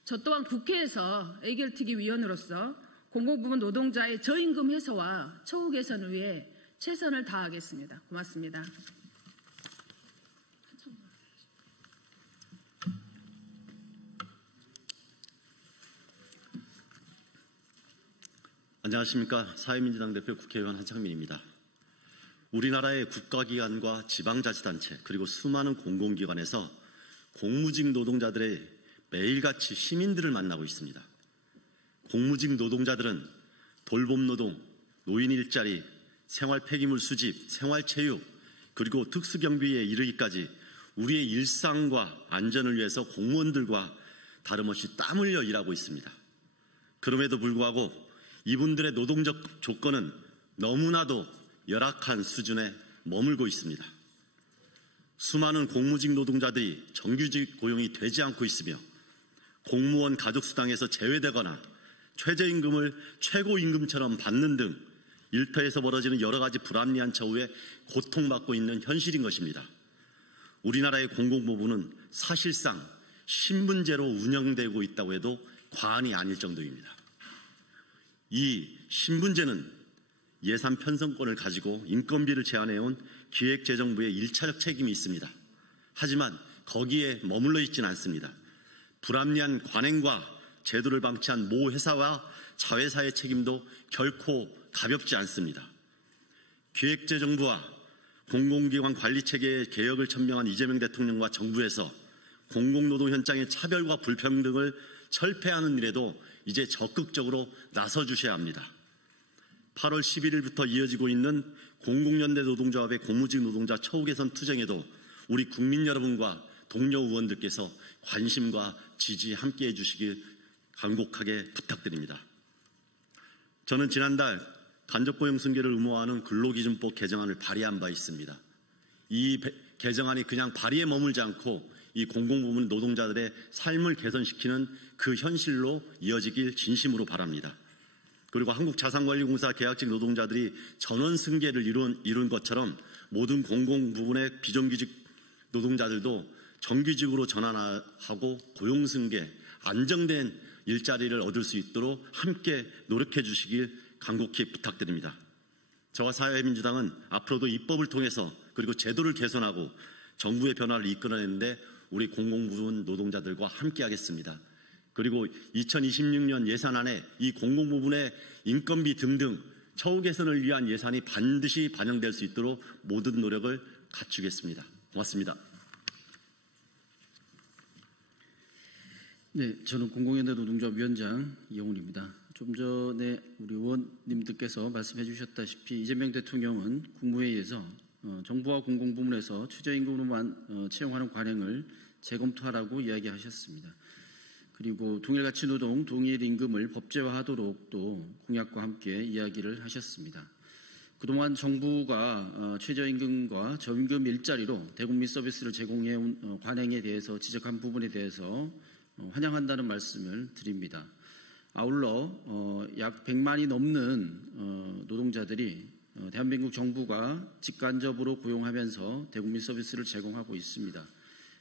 저 또한 국회에서 의결특위 위원으로서 공공부문 노동자의 저임금 해소와 처우 개선을 위해 최선을 다하겠습니다. 고맙습니다. 안녕하십니까. 사회민주당 대표 국회의원 한창민입니다. 우리나라의 국가기관과 지방자치단체 그리고 수많은 공공기관에서 공무직 노동자들의 매일같이 시민들을 만나고 있습니다. 공무직 노동자들은 돌봄노동, 노인 일자리, 생활 폐기물 수집, 생활체육 그리고 특수경비에 이르기까지 우리의 일상과 안전을 위해서 공무원들과 다름없이 땀 흘려 일하고 있습니다. 그럼에도 불구하고 이분들의 노동적 조건은 너무나도 열악한 수준에 머물고 있습니다. 수많은 공무직 노동자들이 정규직 고용이 되지 않고 있으며 공무원 가족수당에서 제외되거나 최저임금을 최고임금처럼 받는 등 일터에서 벌어지는 여러 가지 불합리한 처우에 고통받고 있는 현실인 것입니다. 우리나라의 공공부문은 사실상 신분제로 운영되고 있다고 해도 과언이 아닐 정도입니다. 이 신분제는 예산 편성권을 가지고 인건비를 제한해온 기획재정부의 1차적 책임이 있습니다. 하지만 거기에 머물러 있지는 않습니다. 불합리한 관행과 제도를 방치한 모 회사와 자회사의 책임도 결코 가볍지 않습니다. 기획재정부와 공공기관 관리체계의 개혁을 천명한 이재명 대통령과 정부에서 공공노동 현장의 차별과 불평등을 철폐하는 일에도 이제 적극적으로 나서주셔야 합니다. 8월 11일부터 이어지고 있는 공공연대 노동조합의 공무직 노동자 처우 개선 투쟁에도 우리 국민 여러분과 동료 의원들께서 관심과 지지 함께해 주시길 간곡하게 부탁드립니다. 저는 지난달 간접고용 승계를 의무화하는 근로기준법 개정안을 발의한 바 있습니다. 이 개정안이 그냥 발의에 머물지 않고 이 공공부문 노동자들의 삶을 개선시키는 그 현실로 이어지길 진심으로 바랍니다. 그리고 한국자산관리공사 계약직 노동자들이 전원 승계를 이룬 것처럼 모든 공공 부문의 비정규직 노동자들도 정규직으로 전환하고 고용 승계, 안정된 일자리를 얻을 수 있도록 함께 노력해 주시길 간곡히 부탁드립니다. 저와 사회민주당은 앞으로도 입법을 통해서 그리고 제도를 개선하고 정부의 변화를 이끌어내는데 우리 공공부문 노동자들과 함께 하겠습니다. 그리고 2026년 예산안에 이 공공부문의 인건비 등등 처우 개선을 위한 예산이 반드시 반영될 수 있도록 모든 노력을 갖추겠습니다. 고맙습니다. 네, 저는 공공연대 노동조합 위원장 이영훈입니다. 좀 전에 우리 의원님들께서 말씀해 주셨다시피 이재명 대통령은 국무회의에서 정부와 공공부문에서 최저임금으로만 채용하는 관행을 재검토하라고 이야기하셨습니다. 그리고 동일가치노동, 동일임금을 법제화하도록 또 공약과 함께 이야기를 하셨습니다. 그동안 정부가 최저임금과 저임금 일자리로 대국민 서비스를 제공해온 관행에 대해서 지적한 부분에 대해서 환영한다는 말씀을 드립니다. 아울러 약 100만이 넘는 노동자들이 대한민국 정부가 직간접으로 고용하면서 대국민 서비스를 제공하고 있습니다.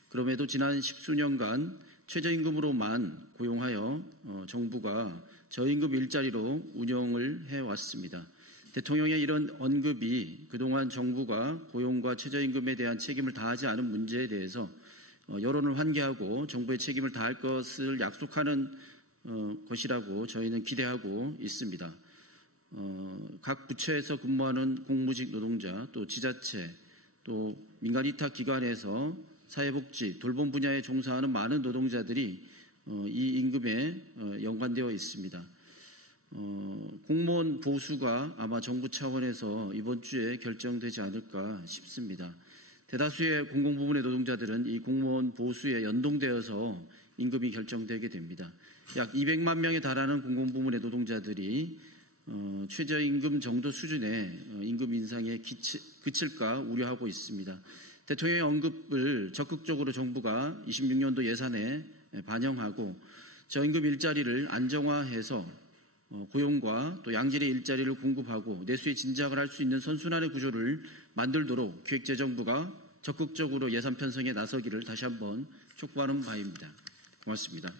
그럼에도 지난 10수년간 최저임금으로만 고용하여 정부가 저임금 일자리로 운영을 해왔습니다. 대통령의 이런 언급이 그동안 정부가 고용과 최저임금에 대한 책임을 다하지 않은 문제에 대해서 여론을 환기하고 정부의 책임을 다할 것을 약속하는 것이라고 저희는 기대하고 있습니다. 각 부처에서 근무하는 공무직 노동자, 또 지자체, 또 민간 위탁 기관에서 사회복지, 돌봄 분야에 종사하는 많은 노동자들이 이 임금에 연관되어 있습니다. 공무원 보수가 아마 정부 차원에서 이번 주에 결정되지 않을까 싶습니다. 대다수의 공공부문의 노동자들은 이 공무원 보수에 연동되어서 임금이 결정되게 됩니다. 약 200만 명에 달하는 공공부문의 노동자들이 최저임금 정도 수준의 임금 인상에 그칠까 우려하고 있습니다. 대통령의 언급을 적극적으로 정부가 26년도 예산에 반영하고 저임금 일자리를 안정화해서 고용과 또 양질의 일자리를 공급하고 내수의 진작을 할 수 있는 선순환의 구조를 만들도록 기획재정부가 적극적으로 예산 편성에 나서기를 다시 한번 촉구하는 바입니다. 고맙습니다.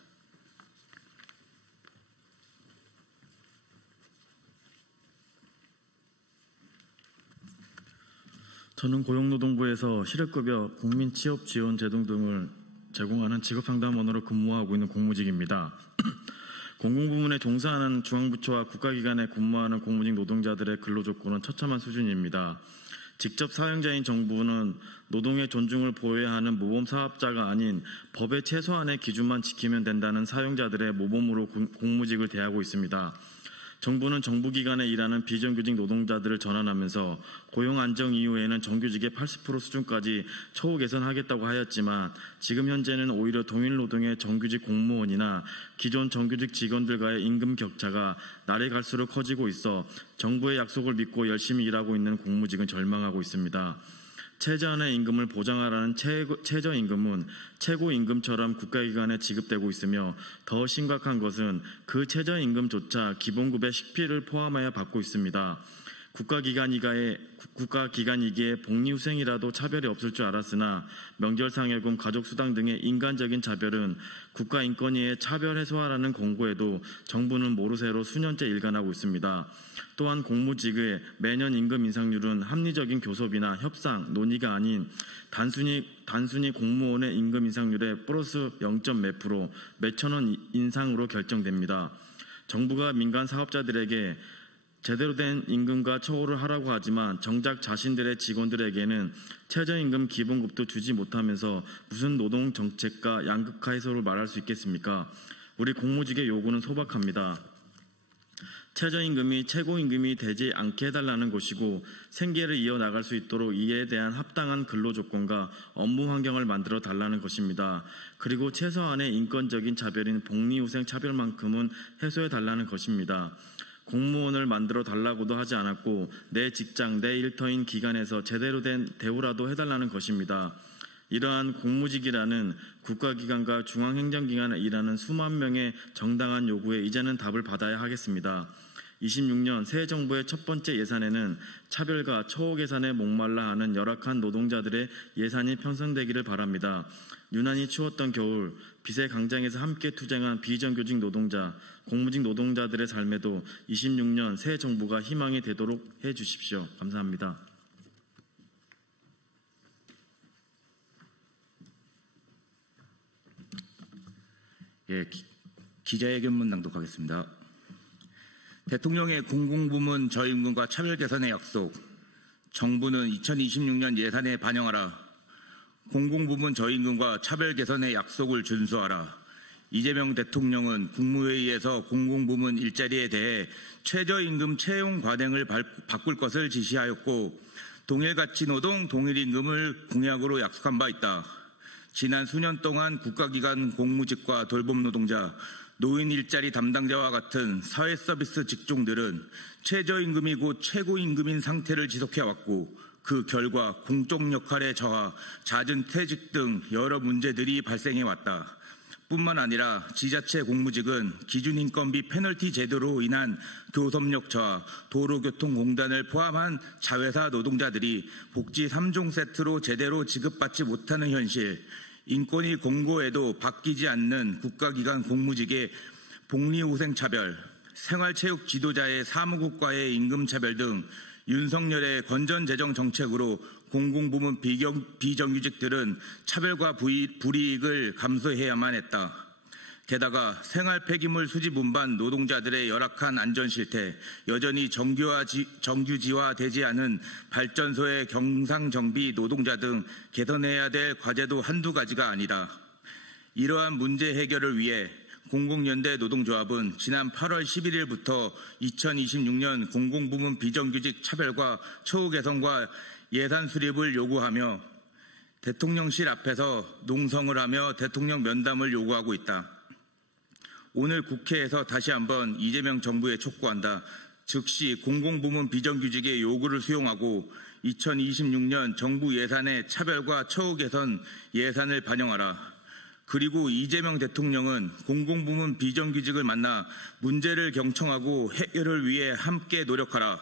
저는 고용노동부에서 실업급여, 국민취업지원제도 등을 제공하는 직업상담원으로 근무하고 있는 공무직입니다. 공공부문에 종사하는 중앙부처와 국가기관에 근무하는 공무직 노동자들의 근로조건은 처참한 수준입니다. 직접 사용자인 정부는 노동의 존중을 보여야 하는 모범사업자가 아닌 법의 최소한의 기준만 지키면 된다는 사용자들의 모범으로 공무직을 대하고 있습니다. 정부는 정부기관에 일하는 비정규직 노동자들을 전환하면서 고용 안정 이후에는 정규직의 80% 수준까지 처우 개선하겠다고 하였지만 지금 현재는 오히려 동일 노동의 정규직 공무원이나 기존 정규직 직원들과의 임금 격차가 날이 갈수록 커지고 있어 정부의 약속을 믿고 열심히 일하고 있는 공무직은 절망하고 있습니다. 최저한의 임금을 보장하라는 최저임금은 최고임금처럼 국가기관에 지급되고 있으며 더 심각한 것은 그 최저임금조차 기본급의 식비를 포함하여 받고 있습니다. 국가기관이기에 복리후생이라도 차별이 없을 줄 알았으나 명절상여금, 가족수당 등의 인간적인 차별은 국가인권위의 차별 해소하라는 권고에도 정부는 모르쇠로 수년째 일관하고 있습니다. 또한 공무직의 매년 임금 인상률은 합리적인 교섭이나 협상, 논의가 아닌 단순히 공무원의 임금 인상률의 플러스 0.몇 %, 몇천 원 인상으로 결정됩니다. 정부가 민간 사업자들에게 제대로 된 임금과 처우를 하라고 하지만 정작 자신들의 직원들에게는 최저임금 기본급도 주지 못하면서 무슨 노동정책과 양극화 해소를 말할 수 있겠습니까? 우리 공무직의 요구는 소박합니다. 최저임금이 최고임금이 되지 않게 해달라는 것이고 생계를 이어나갈 수 있도록 이에 대한 합당한 근로조건과 업무 환경을 만들어 달라는 것입니다. 그리고 최소한의 인권적인 차별인 복리후생 차별만큼은 해소해 달라는 것입니다. 공무원을 만들어 달라고도 하지 않았고 내 직장, 내 일터인 기관에서 제대로 된 대우라도 해달라는 것입니다. 이러한 공무직이라는 국가기관과 중앙행정기관에 일하는 수만 명의 정당한 요구에 이제는 답을 받아야 하겠습니다. 26년 새 정부의 첫 번째 예산에는 차별과 처우 개선에 목말라 하는 열악한 노동자들의 예산이 편성되기를 바랍니다. 유난히 추웠던 겨울, 빚의 강장에서 함께 투쟁한 비정규직 노동자, 공무직 노동자들의 삶에도 26년 새 정부가 희망이 되도록 해주십시오. 감사합니다. 예, 기자회견문 낭독하겠습니다. 대통령의 공공부문 저임금과 차별 개선의 약속. 정부는 2026년 예산에 반영하라. 공공부문 저임금과 차별 개선의 약속을 준수하라. 이재명 대통령은 국무회의에서 공공부문 일자리에 대해 최저임금 채용 관행을 바꿀 것을 지시하였고 동일가치노동 동일임금을 공약으로 약속한 바 있다. 지난 수년 동안 국가기관 공무직과 돌봄노동자, 노인 일자리 담당자와 같은 사회서비스 직종들은 최저임금이 곧 최고임금인 상태를 지속해왔고 그 결과 공적 역할의 저하, 잦은 퇴직 등 여러 문제들이 발생해왔다. 뿐만 아니라 지자체 공무직은 기준인건비 페널티 제도로 인한 교섭력 저하, 도로교통공단을 포함한 자회사 노동자들이 복지 3종 세트로 제대로 지급받지 못하는 현실, 인권위 공고에도 바뀌지 않는 국가기관 공무직의 복리후생차별, 생활체육 지도자의 사무국과의 임금차별 등 윤석열의 건전재정 정책으로 공공부문 비정규직들은 차별과 불이익을 감수해야만 했다. 게다가 생활 폐기물 수집 운반 노동자들의 열악한 안전실태, 여전히 정규지화되지 않은 발전소의 경상정비 노동자 등 개선해야 될 과제도 한두 가지가 아니다. 이러한 문제 해결을 위해 공공연대 노동조합은 지난 8월 11일부터 2026년 공공부문 비정규직 차별과 처우 개선과 예산 수립을 요구하며 대통령실 앞에서 농성을 하며 대통령 면담을 요구하고 있다. 오늘 국회에서 다시 한번 이재명 정부에 촉구한다. 즉시 공공부문 비정규직의 요구를 수용하고 2026년 정부 예산에 차별과 처우 개선 예산을 반영하라. 그리고 이재명 대통령은 공공부문 비정규직을 만나 문제를 경청하고 해결을 위해 함께 노력하라.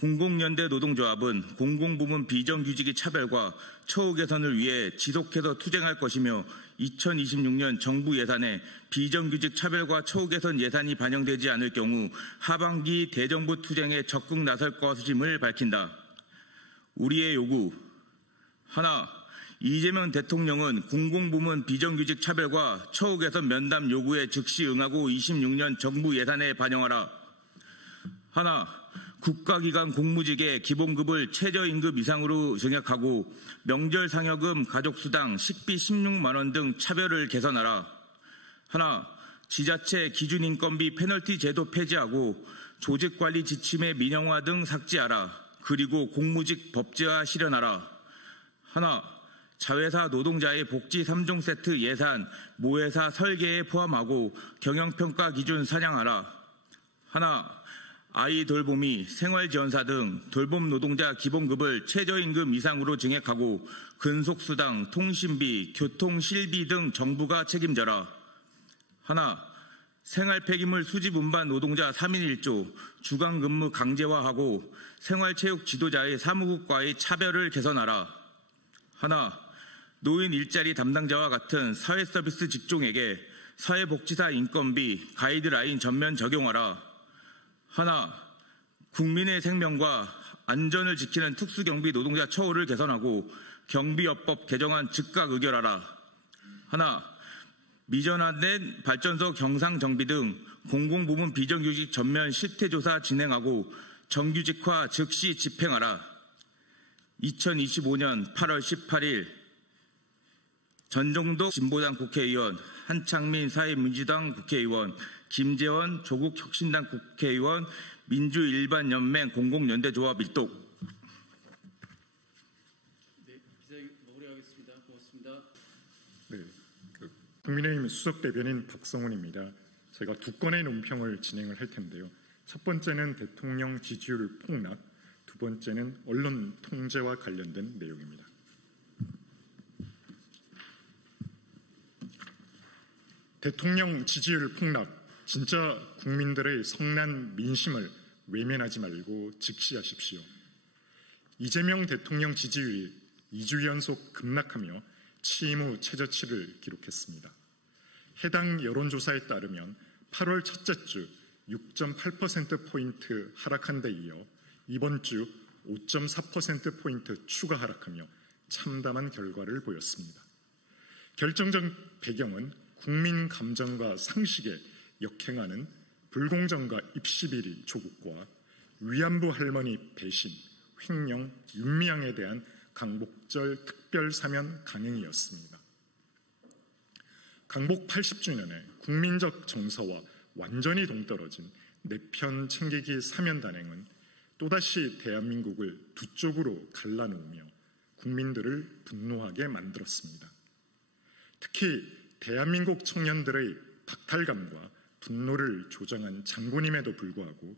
공공연대 노동조합은 공공부문 비정규직의 차별과 처우 개선을 위해 지속해서 투쟁할 것이며 2026년 정부 예산에 비정규직 차별과 처우 개선 예산이 반영되지 않을 경우 하반기 대정부 투쟁에 적극 나설 것임을 밝힌다. 우리의 요구 하나, 이재명 대통령은 공공부문 비정규직 차별과 처우 개선 면담 요구에 즉시 응하고 26년 정부 예산에 반영하라. 하나, 국가기관 공무직의 기본급을 최저임금 이상으로 증액하고 명절 상여금, 가족수당, 식비 16만 원 등 차별을 개선하라. 하나, 지자체 기준인건비 페널티 제도 폐지하고 조직관리 지침의 민영화 등 삭제하라. 그리고 공무직 법제화 실현하라. 하나, 자회사 노동자의 복지 3종 세트 예산, 모회사 설계에 포함하고 경영평가 기준 산양하라. 하나, 아이 돌보미, 생활지원사 등 돌봄 노동자 기본급을 최저임금 이상으로 증액하고 근속수당, 통신비, 교통실비 등 정부가 책임져라. 하나, 생활 폐기물 수집 운반 노동자 3인 1조, 주간근무 강제화하고 생활체육 지도자의 사무국과의 차별을 개선하라. 하나, 노인 일자리 담당자와 같은 사회서비스 직종에게 사회복지사 인건비 가이드라인 전면 적용하라. 하나, 국민의 생명과 안전을 지키는 특수경비 노동자 처우를 개선하고 경비업법 개정안 즉각 의결하라. 하나, 미전환된 발전소 경상정비 등 공공부문 비정규직 전면 실태조사 진행하고 정규직화 즉시 집행하라. 2025년 8월 18일 전종덕 진보당 국회의원, 한창민 사회민주당 국회의원, 김재원 조국혁신당 국회의원, 민주일반연맹 공공연대조합 일독. 네, 기자 마무리하겠습니다. 고맙습니다. 네, 국민의힘 수석대변인 박성훈입니다. 제가 두 건의 논평을 진행을 할 텐데요. 첫 번째는 대통령 지지율 폭락, 두 번째는 언론 통제와 관련된 내용입니다. 대통령 지지율 폭락, 진짜 국민들의 성난 민심을 외면하지 말고 직시하십시오. 이재명 대통령 지지율이 2주 연속 급락하며 취임 후 최저치를 기록했습니다. 해당 여론조사에 따르면 8월 첫째 주 6.8%포인트 하락한 데 이어 이번 주 5.4%포인트 추가 하락하며 참담한 결과를 보였습니다. 결정적 배경은 국민 감정과 상식에 역행하는 불공정과 입시비리 조국과 위안부 할머니 배신, 횡령, 윤미향에 대한 강복절 특별사면 강행이었습니다. 강복 80주년에 국민적 정서와 완전히 동떨어진 내편 챙기기 사면 단행은 또다시 대한민국을 두 쪽으로 갈라놓으며 국민들을 분노하게 만들었습니다. 특히 대한민국 청년들의 박탈감과 분노를 조장한 장군임에도 불구하고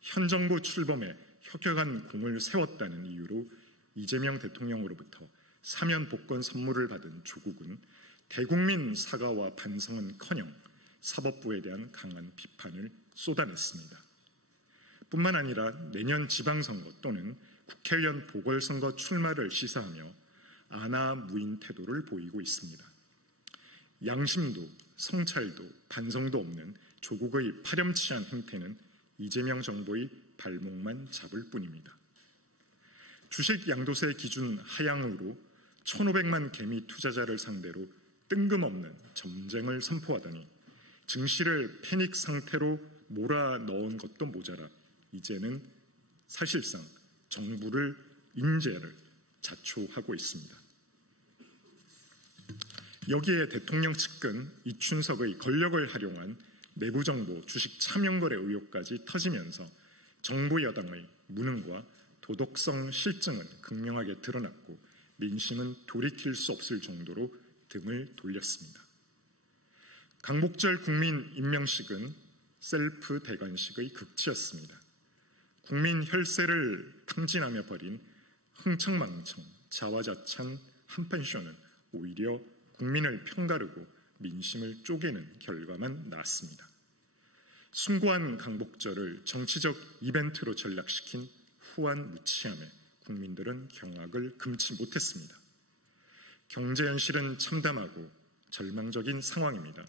현 정부 출범에 혁혁한 공을 세웠다는 이유로 이재명 대통령으로부터 사면 복권 선물을 받은 조국은 대국민 사과와 반성은커녕 사법부에 대한 강한 비판을 쏟아냈습니다. 뿐만 아니라 내년 지방선거 또는 국회의원 보궐선거 출마를 시사하며 안하무인 태도를 보이고 있습니다. 양심도 성찰도 반성도 없는 조국의 파렴치한 행태는 이재명 정부의 발목만 잡을 뿐입니다. 주식 양도세 기준 하향으로 1,500만 개미 투자자를 상대로 뜬금없는 점쟁을 선포하더니 증시를 패닉 상태로 몰아넣은 것도 모자라 이제는 사실상 정부를 인재를 자초하고 있습니다. 여기에 대통령 측근 이춘석의 권력을 활용한 내부정보 주식 차명거래 의혹까지 터지면서 정부 여당의 무능과 도덕성 실증은 극명하게 드러났고 민심은 돌이킬 수 없을 정도로 등을 돌렸습니다. 강복절 국민 임명식은 셀프 대관식의 극치였습니다. 국민 혈세를 탕진하며 벌인 흥청망청 자화자찬 한판쇼는 오히려 국민을 편가르고 민심을 쪼개는 결과만 나왔습니다. 숭고한 강복절을 정치적 이벤트로 전락시킨 후한 무치함에 국민들은 경악을 금치 못했습니다. 경제 현실은 참담하고 절망적인 상황입니다.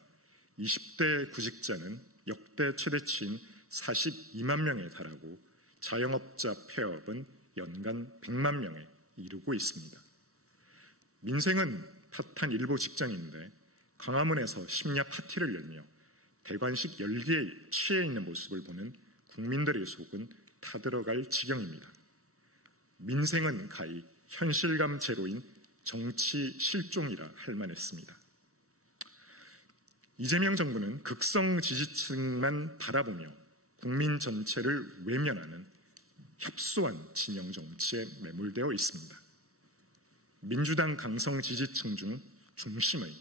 20대 구직자는 역대 최대치인 42만 명에 달하고 자영업자 폐업은 연간 100만 명에 이르고 있습니다. 민생은 탓한 일부 직장인데 광화문에서 심야 파티를 열며 대관식 열기에 취해 있는 모습을 보는 국민들의 속은 타들어갈 지경입니다. 민생은 가히 현실감 제로인 정치 실종이라 할 만했습니다. 이재명 정부는 극성 지지층만 바라보며 국민 전체를 외면하는 협소한 진영 정치에 매몰되어 있습니다. 민주당 강성 지지층 중 중심의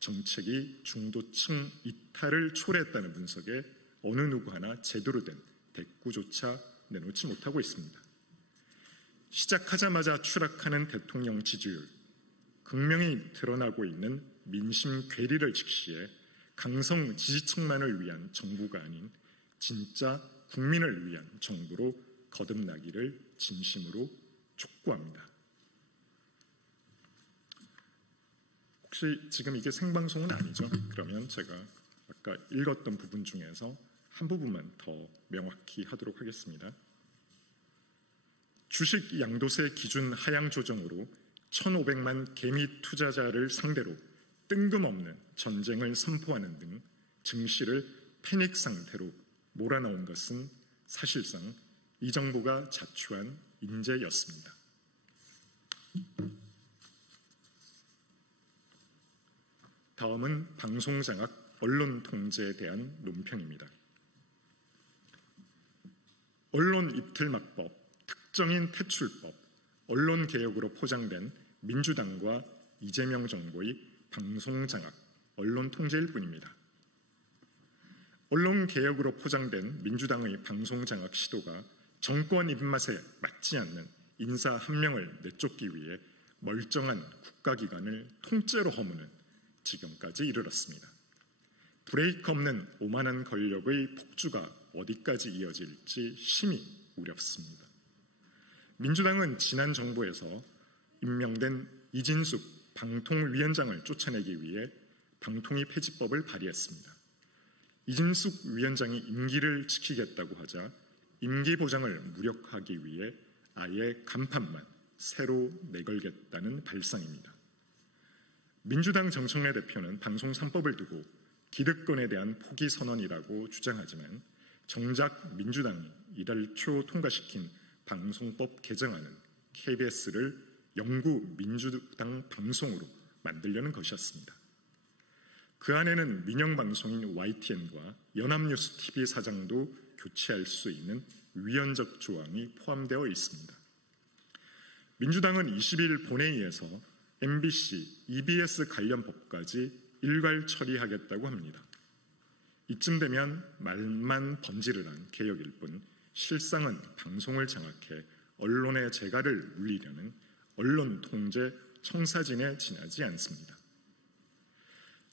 정책이 중도층 이탈을 초래했다는 분석에 어느 누구 하나 제대로 된 대꾸조차 내놓지 못하고 있습니다. 시작하자마자 추락하는 대통령 지지율, 극명히 드러나고 있는 민심 괴리를 직시해 강성 지지층만을 위한 정부가 아닌 진짜 국민을 위한 정부로 거듭나기를 진심으로 촉구합니다. 혹시 지금 이게 생방송은 아니죠? 그러면 제가 아까 읽었던 부분 중에서 한 부분만 더 명확히 하도록 하겠습니다. 주식 양도세 기준 하향 조정으로 1,500만 개미 투자자를 상대로 뜬금없는 전쟁을 선포하는 등 증시를 패닉 상태로 몰아넣은 것은 사실상 이 정부가 자초한 인재였습니다. 다음은 방송장악, 언론 통제에 대한 논평입니다. 언론 입틀막법, 특정인 퇴출법, 언론개혁으로 포장된 민주당과 이재명 정부의 방송장악, 언론 통제일 뿐입니다. 언론개혁으로 포장된 민주당의 방송장악 시도가 정권 입맛에 맞지 않는 인사 한 명을 내쫓기 위해 멀쩡한 국가기관을 통째로 허무는 지경까지 이르렀습니다. 브레이크 없는 오만한 권력의 폭주가 어디까지 이어질지 심히 우렵습니다. 민주당은 지난 정부에서 임명된 이진숙 방통위원장을 쫓아내기 위해 방통위 폐지법을 발의했습니다. 이진숙 위원장이 임기를 지키겠다고 하자 임기 보장을 무력화하기 위해 아예 간판만 새로 내걸겠다는 발상입니다. 민주당 정청래 대표는 방송 3법을 두고 기득권에 대한 포기 선언이라고 주장하지만 정작 민주당이 이달 초 통과시킨 방송법 개정안은 KBS를 영구 민주당 방송으로 만들려는 것이었습니다. 그 안에는 민영방송인 YTN과 연합뉴스 TV 사장도 교체할 수 있는 위헌적 조항이 포함되어 있습니다. 민주당은 20일 본회의에서 MBC, EBS 관련 법까지 일괄 처리하겠다고 합니다. 이쯤 되면 말만 번지르르한 개혁일 뿐 실상은 방송을 장악해 언론의 재갈을 물리려는 언론 통제 청사진에 지나지 않습니다.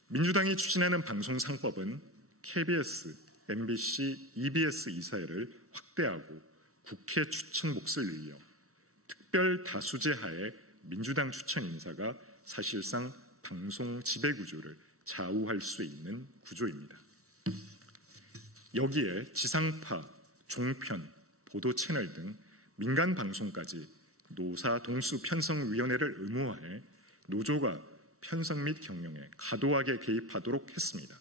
민주당이 추진하는 방송 3법은 KBS, MBC, EBS 이사회를 확대하고 국회 추천 몫을 늘려 특별 다수제 하에 민주당 추천 인사가 사실상 방송 지배구조를 좌우할 수 있는 구조입니다. 여기에 지상파, 종편, 보도 채널 등 민간 방송까지 노사 동수 편성위원회를 의무화해 노조가 편성 및 경영에 과도하게 개입하도록 했습니다.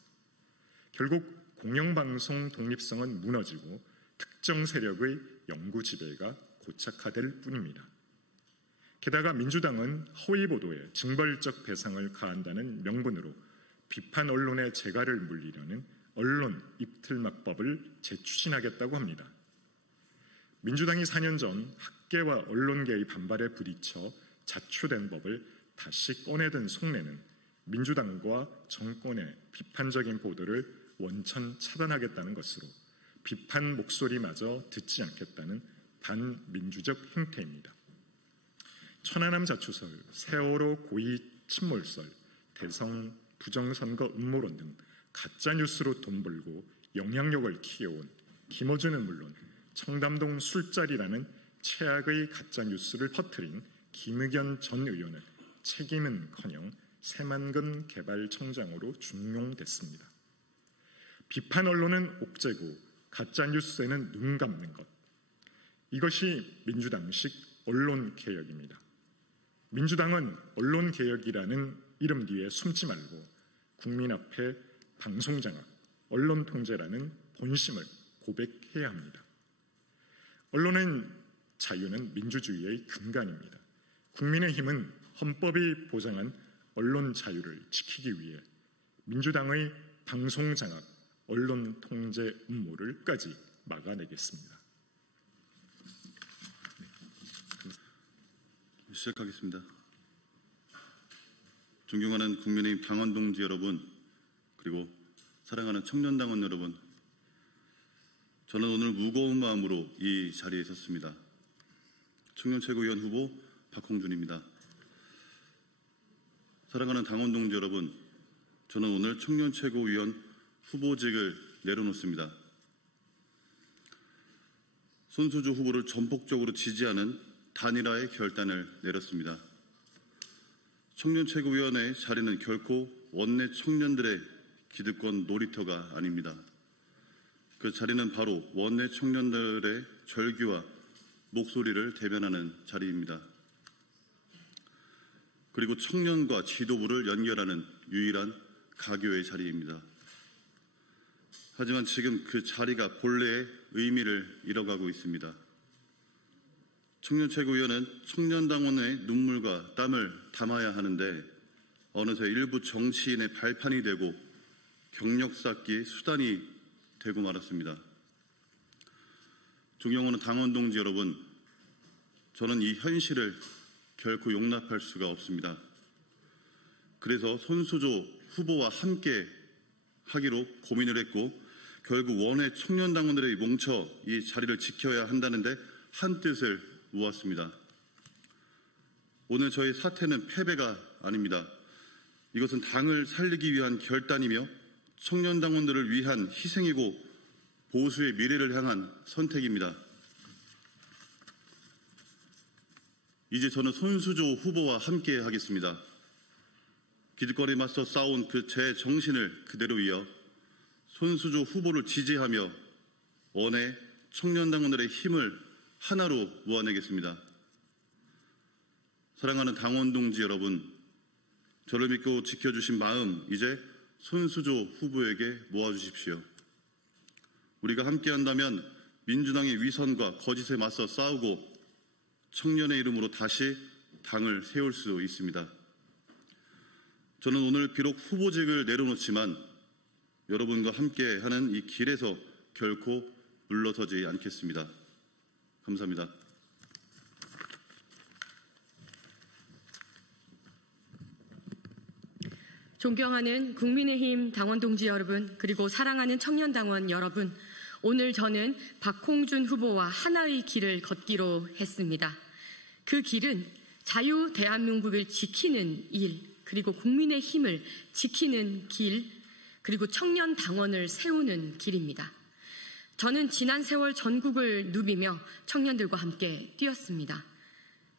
결국 공영방송 독립성은 무너지고 특정 세력의 영구 지배가 고착화될 뿐입니다. 게다가 민주당은 허위 보도에 징벌적 배상을 가한다는 명분으로 비판 언론의 재갈을 물리려는 언론 입틀막법을 재추진하겠다고 합니다. 민주당이 4년 전 학계와 언론계의 반발에 부딪혀 자초된 법을 다시 꺼내든 속내는 민주당과 정권의 비판적인 보도를 원천 차단하겠다는 것으로 비판 목소리마저 듣지 않겠다는 반민주적 행태입니다. 천안함 자초설, 세월호 고의 침몰설, 대성 부정선거 음모론 등 가짜뉴스로 돈 벌고 영향력을 키워온 김어준은 물론 청담동 술자리라는 최악의 가짜뉴스를 퍼뜨린 김의겸 전 의원은 책임은커녕 새만금 개발청장으로 중용됐습니다. 비판 언론은 옥죄고 가짜뉴스에는 눈 감는 것. 이것이 민주당식 언론개혁입니다. 민주당은 언론개혁이라는 이름 뒤에 숨지 말고 국민 앞에 방송장악, 언론통제라는 본심을 고백해야 합니다. 언론의 자유는 민주주의의 근간입니다. 국민의힘은 헌법이 보장한 언론 자유를 지키기 위해 민주당의 방송장악, 언론통제 음모를까지 막아내겠습니다. 시작하겠습니다. 존경하는 국민의힘 당원 동지 여러분, 그리고 사랑하는 청년당원 여러분, 저는 오늘 무거운 마음으로 이 자리에 섰습니다. 청년최고위원 후보 박홍준입니다. 사랑하는 당원 동지 여러분, 저는 오늘 청년최고위원 후보직을 내려놓습니다. 손수주 후보를 전폭적으로 지지하는 단일화의 결단을 내렸습니다. 청년최고위원회의 자리는 결코 원내 청년들의 기득권 놀이터가 아닙니다. 그 자리는 바로 원내 청년들의 절규와 목소리를 대변하는 자리입니다. 그리고 청년과 지도부를 연결하는 유일한 가교의 자리입니다. 하지만 지금 그 자리가 본래의 의미를 잃어가고 있습니다. 청년최고위원은 청년당원의 눈물과 땀을 담아야 하는데 어느새 일부 정치인의 발판이 되고 경력 쌓기의 수단이 되고 말았습니다. 존경하는 당원 동지 여러분, 저는 이 현실을 결코 용납할 수가 없습니다. 그래서 손수조 후보와 함께 하기로 고민을 했고 결국 원외 청년당원들이 뭉쳐 이 자리를 지켜야 한다는데 한뜻을 모았습니다. 오늘 저희 사퇴는 패배가 아닙니다. 이것은 당을 살리기 위한 결단이며 청년 당원들을 위한 희생이고 보수의 미래를 향한 선택입니다. 이제 저는 손수조 후보와 함께 하겠습니다. 기득권에 맞서 싸운 그 제 정신을 그대로 이어 손수조 후보를 지지하며 원외 청년 당원들의 힘을 하나로 모아내겠습니다. 사랑하는 당원 동지 여러분, 저를 믿고 지켜주신 마음 이제 손수조 후보에게 모아주십시오. 우리가 함께한다면 민주당의 위선과 거짓에 맞서 싸우고 청년의 이름으로 다시 당을 세울 수 있습니다. 저는 오늘 비록 후보직을 내려놓지만 여러분과 함께하는 이 길에서 결코 물러서지 않겠습니다. 감사합니다. 존경하는 국민의힘 당원 동지 여러분, 그리고 사랑하는 청년 당원 여러분, 오늘 저는 박홍준 후보와 하나의 길을 걷기로 했습니다. 그 길은 자유 대한민국을 지키는 일, 그리고 국민의힘을 지키는 길, 그리고 청년 당원을 세우는 길입니다. 저는 지난 세월 전국을 누비며 청년들과 함께 뛰었습니다.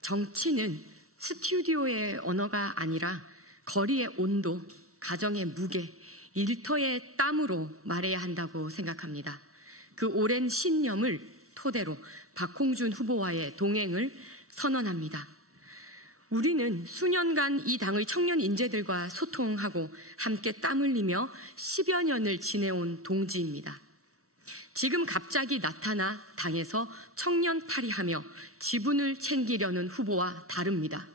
정치는 스튜디오의 언어가 아니라 거리의 온도, 가정의 무게, 일터의 땀으로 말해야 한다고 생각합니다. 그 오랜 신념을 토대로 박홍준 후보와의 동행을 선언합니다. 우리는 수년간 이 당의 청년 인재들과 소통하고 함께 땀 흘리며 10여 년을 지내온 동지입니다. 지금 갑자기 나타나 당에서 청년 탈의하며 지분을 챙기려는 후보와 다릅니다.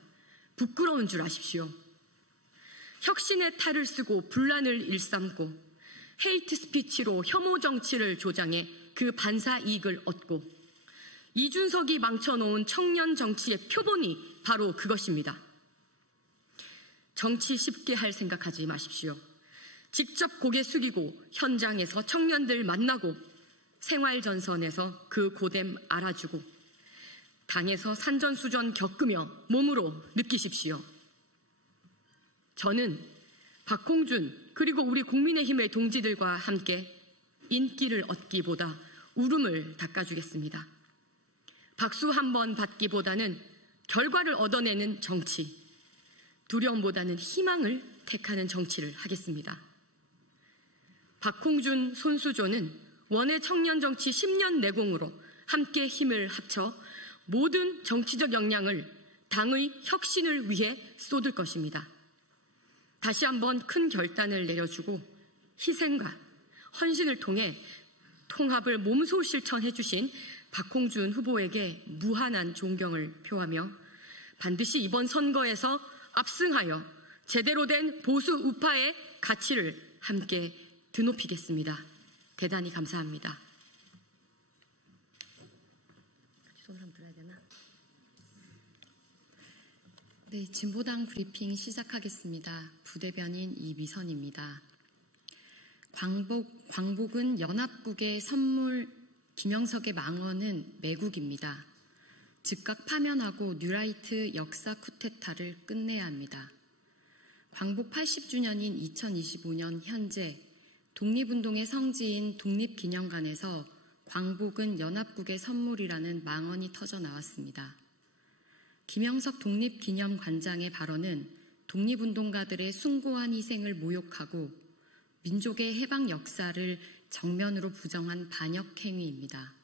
부끄러운 줄 아십시오. 혁신의 탈을 쓰고 분란을 일삼고 헤이트 스피치로 혐오 정치를 조장해 그 반사 이익을 얻고 이준석이 망쳐놓은 청년 정치의 표본이 바로 그것입니다. 정치 쉽게 할 생각하지 마십시오. 직접 고개 숙이고 현장에서 청년들 만나고 생활전선에서 그 고됨 알아주고 당에서 산전수전 겪으며 몸으로 느끼십시오. 저는 박홍준 그리고 우리 국민의힘의 동지들과 함께 인기를 얻기보다 울음을 닦아주겠습니다. 박수 한 번 받기보다는 결과를 얻어내는 정치, 두려움보다는 희망을 택하는 정치를 하겠습니다. 박홍준, 손수조는 원외 청년 정치 10년 내공으로 함께 힘을 합쳐 모든 정치적 역량을 당의 혁신을 위해 쏟을 것입니다. 다시 한번 큰 결단을 내려주고 희생과 헌신을 통해 통합을 몸소 실천해 주신 박홍준 후보에게 무한한 존경을 표하며 반드시 이번 선거에서 압승하여 제대로 된 보수 우파의 가치를 함께 드높이겠습니다. 대단히 감사합니다. 손을 한번 들어야 되나? 네, 진보당 브리핑 시작하겠습니다. 부대변인 이미선입니다. 광복은 연합국의 선물, 김영석의 망언은 매국입니다. 즉각 파면하고 뉴라이트 역사 쿠데타를 끝내야 합니다. 광복 80주년인 2025년 현재 독립운동의 성지인 독립기념관에서 광복은 연합국의 선물이라는 망언이 터져 나왔습니다. 김영석 독립기념관장의 발언은 독립운동가들의 숭고한 희생을 모욕하고 민족의 해방 역사를 정면으로 부정한 반역 행위입니다.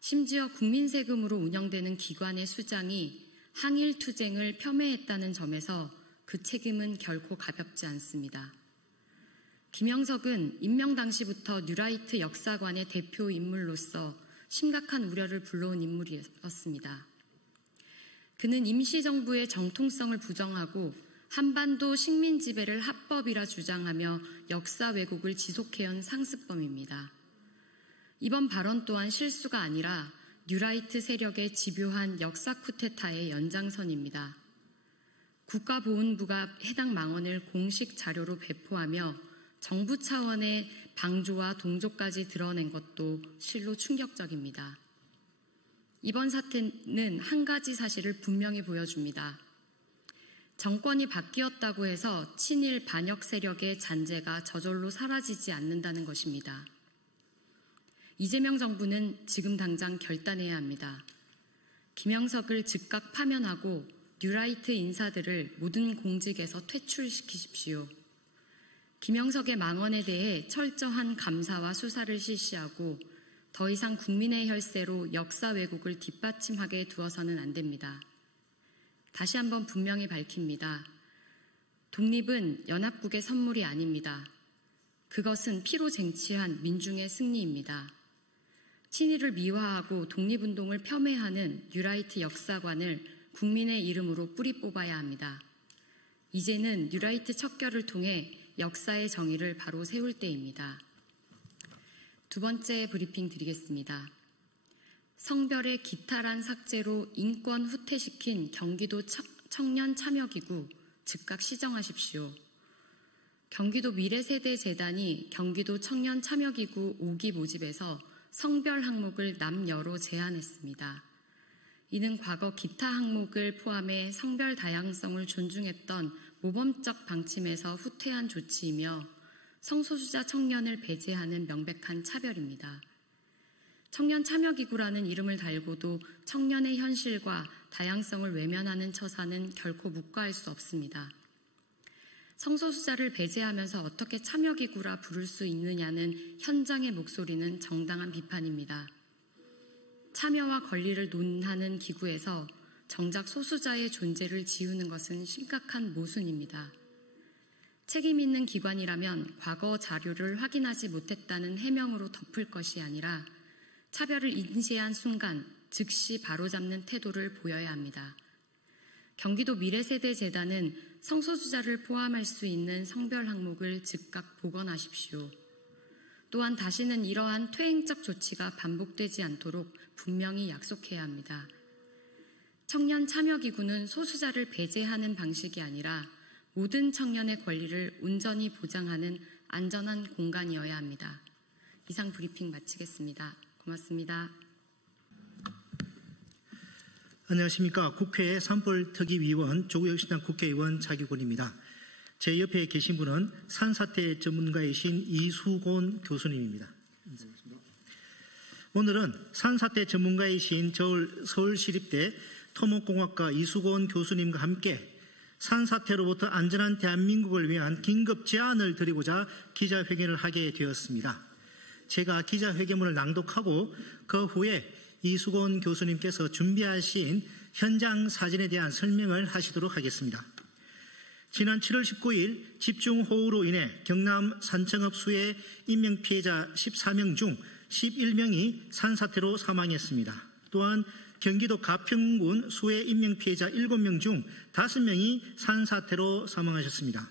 심지어 국민 세금으로 운영되는 기관의 수장이 항일 투쟁을 폄훼했다는 점에서 그 책임은 결코 가볍지 않습니다. 김영석은 임명 당시부터 뉴라이트 역사관의 대표 인물로서 심각한 우려를 불러온 인물이었습니다. 그는 임시정부의 정통성을 부정하고 한반도 식민 지배를 합법이라 주장하며 역사 왜곡을 지속해온 상습범입니다. 이번 발언 또한 실수가 아니라 뉴라이트 세력의 집요한 역사 쿠데타의 연장선입니다. 국가보훈부가 해당 망언을 공식 자료로 배포하며 정부 차원의 방조와 동조까지 드러낸 것도 실로 충격적입니다. 이번 사태는 한 가지 사실을 분명히 보여줍니다. 정권이 바뀌었다고 해서 친일 반역 세력의 잔재가 저절로 사라지지 않는다는 것입니다. 이재명 정부는 지금 당장 결단해야 합니다. 김영석을 즉각 파면하고 뉴라이트 인사들을 모든 공직에서 퇴출시키십시오. 김영석의 망언에 대해 철저한 감사와 수사를 실시하고 더 이상 국민의 혈세로 역사 왜곡을 뒷받침하게 두어서는 안 됩니다. 다시 한번 분명히 밝힙니다. 독립은 연합국의 선물이 아닙니다. 그것은 피로 쟁취한 민중의 승리입니다. 친일을 미화하고 독립운동을 폄훼하는 뉴라이트 역사관을 국민의 이름으로 뿌리 뽑아야 합니다. 이제는 뉴라이트 척결을 통해 역사의 정의를 바로 세울 때입니다. 두 번째 브리핑 드리겠습니다. 성별의 기탈한 삭제로 인권 후퇴시킨 경기도 청년 참여기구 즉각 시정하십시오. 경기도 미래세대재단이 경기도 청년 참여기구 5기 모집에서 성별 항목을 남여로 제한했습니다. 이는 과거 기타 항목을 포함해 성별 다양성을 존중했던 모범적 방침에서 후퇴한 조치이며 성소수자 청년을 배제하는 명백한 차별입니다. 청년 참여기구라는 이름을 달고도 청년의 현실과 다양성을 외면하는 처사는 결코 묵과할 수 없습니다. 성소수자를 배제하면서 어떻게 참여기구라 부를 수 있느냐는 현장의 목소리는 정당한 비판입니다. 참여와 권리를 논하는 기구에서 정작 소수자의 존재를 지우는 것은 심각한 모순입니다. 책임 있는 기관이라면 과거 자료를 확인하지 못했다는 해명으로 덮을 것이 아니라 차별을 인지한 순간 즉시 바로잡는 태도를 보여야 합니다. 경기도 미래세대재단은 성소수자를 포함할 수 있는 성별 항목을 즉각 복원하십시오. 또한 다시는 이러한 퇴행적 조치가 반복되지 않도록 분명히 약속해야 합니다. 청년 참여기구는 소수자를 배제하는 방식이 아니라 모든 청년의 권리를 온전히 보장하는 안전한 공간이어야 합니다. 이상 브리핑 마치겠습니다. 고맙습니다. 안녕하십니까. 국회 산불특위위원 조국혁신당 국회의원 차기곤입니다. 제 옆에 계신 분은 산사태 전문가이신 이수곤 교수님입니다. 오늘은 산사태 전문가이신 서울시립대 토목공학과 이수곤 교수님과 함께 산사태로부터 안전한 대한민국을 위한 긴급 제안을 드리고자 기자회견을 하게 되었습니다. 제가 기자회견문을 낭독하고 그 후에 이수곤 교수님께서 준비하신 현장 사진에 대한 설명을 하시도록 하겠습니다. 지난 7월 19일 집중호우로 인해 경남 산청읍 수해 인명피해자 14명 중 11명이 산사태로 사망했습니다. 또한 경기도 가평군 수해 인명피해자 7명 중 5명이 산사태로 사망하셨습니다.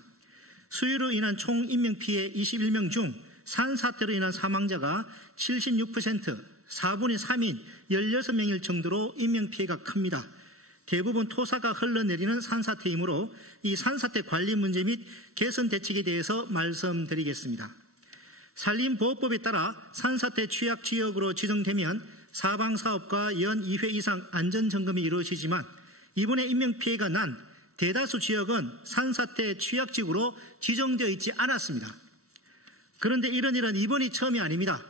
수해로 인한 총 인명피해 21명 중 산사태로 인한 사망자가 76%, 4분의 3인 16명일 정도로 인명피해가 큽니다. 대부분 토사가 흘러내리는 산사태이므로 이 산사태 관리 문제 및 개선 대책에 대해서 말씀드리겠습니다. 산림보호법에 따라 산사태 취약지역으로 지정되면 사방사업과 연 2회 이상 안전점검이 이루어지지만 이번에 인명피해가 난 대다수 지역은 산사태 취약지역으로 지정되어 있지 않았습니다. 그런데 이런 일은 이번이 처음이 아닙니다.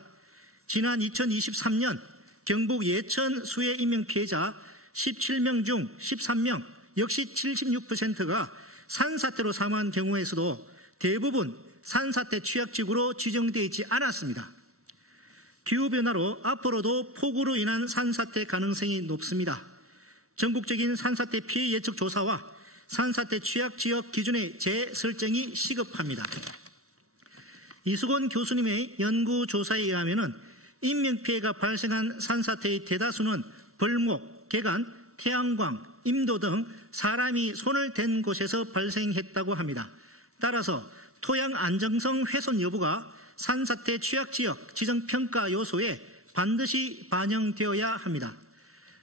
지난 2023년 경북 예천 수해 인명피해자 17명 중 13명, 역시 76%가 산사태로 사망한 경우에서도 대부분 산사태 취약지구로 지정되어 있지 않았습니다. 기후변화로 앞으로도 폭우로 인한 산사태 가능성이 높습니다. 전국적인 산사태 피해 예측 조사와 산사태 취약지역 기준의 재설정이 시급합니다. 이수곤 교수님의 연구조사에 의하면 인명피해가 발생한 산사태의 대다수는 벌목, 개간, 태양광, 임도 등 사람이 손을 댄 곳에서 발생했다고 합니다. 따라서 토양 안정성 훼손 여부가 산사태 취약지역 지정평가 요소에 반드시 반영되어야 합니다.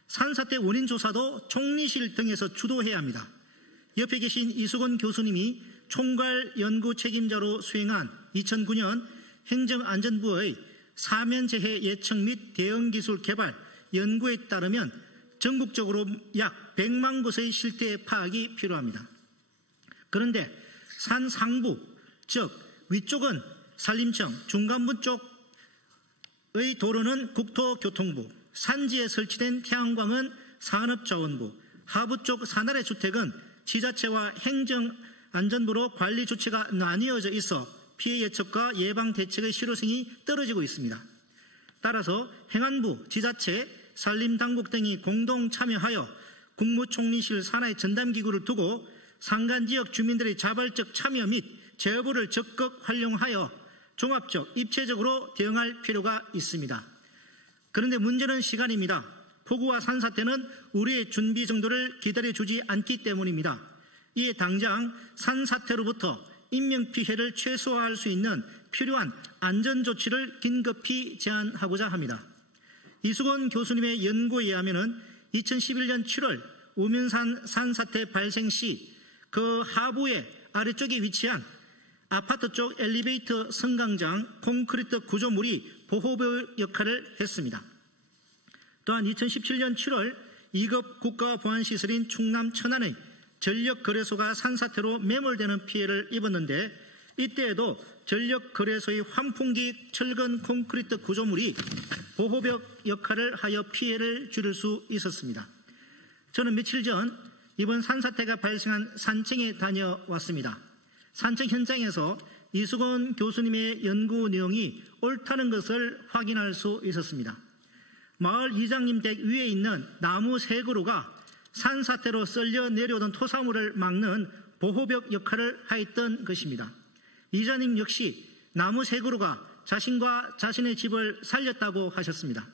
산사태 원인 조사도 총리실 등에서 주도해야 합니다. 옆에 계신 이수곤 교수님이 총괄 연구 책임자로 수행한 2009년 행정안전부의 사면재해 예측 및 대응기술 개발 연구에 따르면 전국적으로 약 100만 곳의 실태 파악이 필요합니다. 그런데 산 상부, 즉 위쪽은 산림청, 중간부 쪽의 도로는 국토교통부, 산지에 설치된 태양광은 산업자원부, 하부 쪽 산아래 주택은 지자체와 행정안전부로 관리 주체가 나뉘어져 있어 피해 예측과 예방 대책의 실효성이 떨어지고 있습니다. 따라서 행안부, 지자체, 산림당국 등이 공동 참여하여 국무총리실 산하의 전담기구를 두고 상간지역 주민들의 자발적 참여 및 제보를 적극 활용하여 종합적, 입체적으로 대응할 필요가 있습니다. 그런데 문제는 시간입니다. 폭우와 산사태는 우리의 준비 정도를 기다려주지 않기 때문입니다. 이에 당장 산사태로부터 인명피해를 최소화할 수 있는 필요한 안전조치를 긴급히 제안하고자 합니다. 이수건 교수님의 연구에 의하면 2011년 7월 우면산 산사태 발생 시 그 하부의 아래쪽에 위치한 아파트 쪽 엘리베이터 승강장 콘크리트 구조물이 보호벽 역할을 했습니다. 또한 2017년 7월 2급 국가보안시설인 충남 천안의 전력거래소가 산사태로 매몰되는 피해를 입었는데 이때에도 전력거래소의 환풍기 철근 콘크리트 구조물이 보호벽 역할을 하여 피해를 줄일 수 있었습니다. 저는 며칠 전 이번 산사태가 발생한 산청에 다녀왔습니다. 산청 현장에서 이수건 교수님의 연구 내용이 옳다는 것을 확인할 수 있었습니다. 마을 이장님 댁 위에 있는 나무 세 그루가 산사태로 썰려 내려오던 토사물을 막는 보호벽 역할을 하였던 것입니다. 이장님 역시 나무 세 그루가 자신과 자신의 집을 살렸다고 하셨습니다.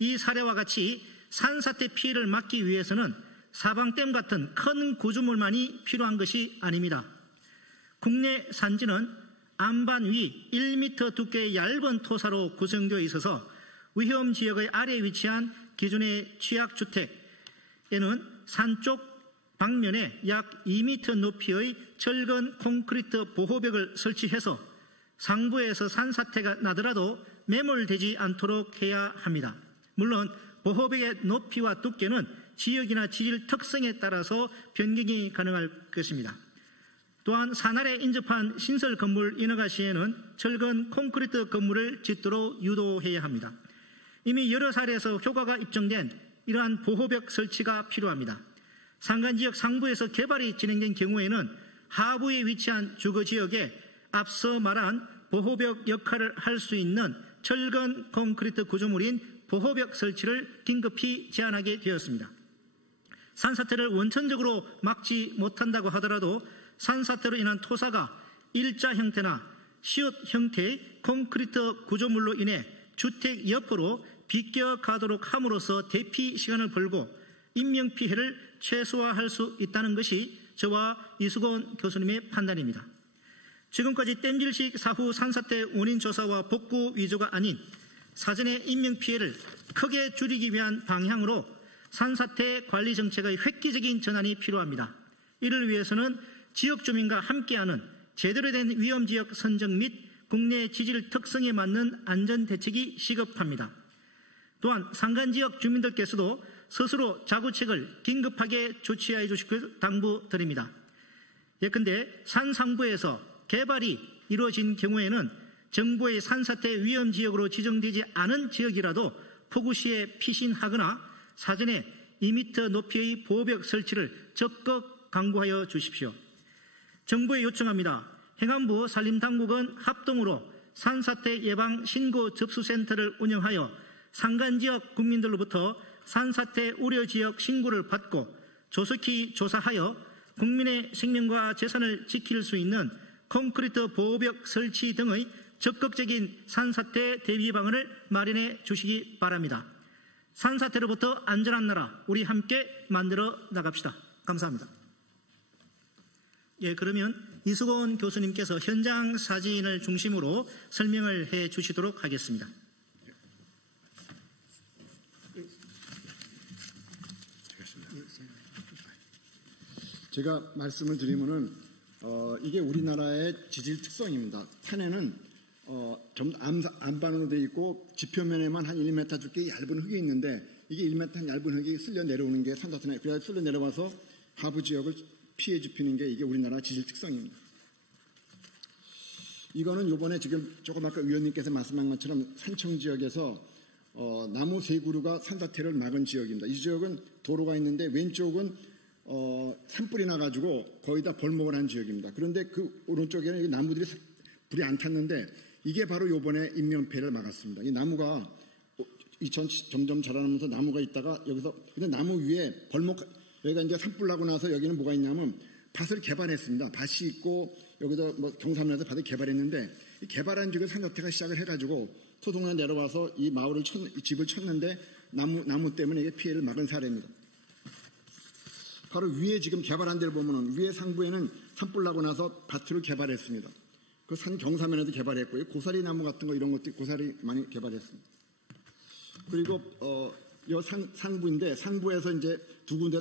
이 사례와 같이 산사태 피해를 막기 위해서는 사방댐 같은 큰 구조물만이 필요한 것이 아닙니다. 국내 산지는 안반 위 1m 두께의 얇은 토사로 구성되어 있어서 위험지역의 아래에 위치한 기존의 취약주택에는 산 쪽 방면에 약 2m 높이의 철근 콘크리트 보호벽을 설치해서 상부에서 산사태가 나더라도 매몰되지 않도록 해야 합니다. 물론 보호벽의 높이와 두께는 지역이나 지질 특성에 따라서 변경이 가능할 것입니다. 또한 산 아래 인접한 신설 건물 인허가 시에는 철근 콘크리트 건물을 짓도록 유도해야 합니다. 이미 여러 사례에서 효과가 입증된 이러한 보호벽 설치가 필요합니다. 산간지역 상부에서 개발이 진행된 경우에는 하부에 위치한 주거지역에 앞서 말한 보호벽 역할을 할 수 있는 철근 콘크리트 구조물인 보호벽 설치를 긴급히 제안하게 되었습니다. 산사태를 원천적으로 막지 못한다고 하더라도 산사태로 인한 토사가 일자 형태나 시옷 형태의 콘크리트 구조물로 인해 주택 옆으로 비껴가도록 함으로써 대피 시간을 벌고 인명피해를 최소화할 수 있다는 것이 저와 이수건 교수님의 판단입니다. 지금까지 땜질식 사후 산사태 원인 조사와 복구 위주가 아닌 사전의 인명피해를 크게 줄이기 위한 방향으로 산사태 관리 정책의 획기적인 전환이 필요합니다. 이를 위해서는 지역 주민과 함께하는 제대로 된 위험지역 선정 및 국내 지질 특성에 맞는 안전대책이 시급합니다. 또한 산간지역 주민들께서도 스스로 자구책을 긴급하게 조치해 주시길 당부드립니다. 예컨대 산 상부에서 개발이 이루어진 경우에는 정부의 산사태 위험지역으로 지정되지 않은 지역이라도 폭우 시에 피신하거나 사전에 2m 높이의 보호벽 설치를 적극 강구하여 주십시오. 정부에 요청합니다. 행안부 산림당국은 합동으로 산사태 예방 신고 접수센터를 운영하여 산간지역 국민들로부터 산사태 우려지역 신고를 받고 조속히 조사하여 국민의 생명과 재산을 지킬 수 있는 콘크리트 보호벽 설치 등의 적극적인 산사태 대비 방안을 마련해 주시기 바랍니다. 산사태로부터 안전한 나라 우리 함께 만들어 나갑시다. 감사합니다. 예, 그러면 이수건 교수님께서 현장 사진을 중심으로 설명을 해 주시도록 하겠습니다. 제가 말씀을 드리면은 이게 우리나라의 지질 특성입니다. 산에는 전부 안반으로 되어 있고 지표면에만 한 1m 두께의 얇은 흙이 있는데 이게 1m 한 얇은 흙이 쓸려 내려오는 게 산사태나 그래야 쓸려 내려와서 하부 지역을 피해 줍히는 게 이게 우리나라 지질 특성입니다. 이거는 요번에 지금 조금 아까 위원님께서 말씀한 것처럼 산청 지역에서 나무 3그루가 산사태를 막은 지역입니다. 이 지역은 도로가 있는데 왼쪽은 산불이 나가지고 거의 다 벌목을 한 지역입니다. 그런데 그 오른쪽에는 나무들이 불이 안 탔는데 이게 바로 요번에 인명피해를 막았습니다. 이 나무가 점점 자라나면서 나무가 있다가 여기서 근데 나무 위에 여기가 이제 산불 나고 나서 여기는 뭐가 있냐면 밭을 개발했습니다. 밭이 있고 여기서 뭐 경사면에서 밭을 개발했는데 이 개발한 지역에 산사태가 시작을 해가지고 토동에 내려와서 이 마을을 집을 쳤는데 나무 때문에 이게 피해를 막은 사례입니다. 바로 위에 지금 개발한 데를 보면은 위에 상부에는 산불 나고 나서 밭을 개발했습니다. 그 산 경사면에도 개발했고요. 고사리 나무 같은 거 이런 것도 고사리 많이 개발했습니다. 그리고 이 상부인데 상부에서 이제 두 군데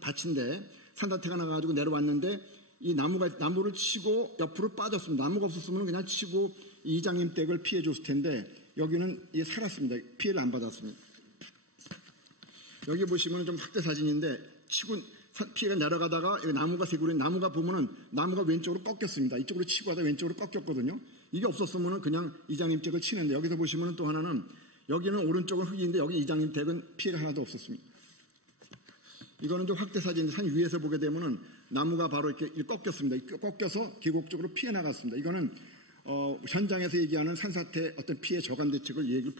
밭인데 산사태가 나가지고 내려왔는데 이 나무를 치고 옆으로 빠졌습니다. 나무가 없었으면 그냥 치고 이장님 댁을 피해 줬을 텐데 여기는 이게 살았습니다. 피해를 안 받았습니다. 여기 보시면 좀 확대 사진인데 치고 피해가 내려가다가 여기 나무가 3그루 나무가 보면은 나무가 왼쪽으로 꺾였습니다. 이쪽으로 치고 하다 왼쪽으로 꺾였거든요. 이게 없었으면 그냥 이장님 댁을 치는데 여기서 보시면 또 하나는 여기는 오른쪽은 흙인데 여기 이장님 댁은 피해가 하나도 없었습니다. 이거는 좀 확대 사진인데 산 위에서 보게 되면은 나무가 바로 이렇게 꺾였습니다. 꺾여서 계곡 쪽으로 피해 나갔습니다. 이거는 현장에서 얘기하는 산사태 어떤 피해 저감 대책을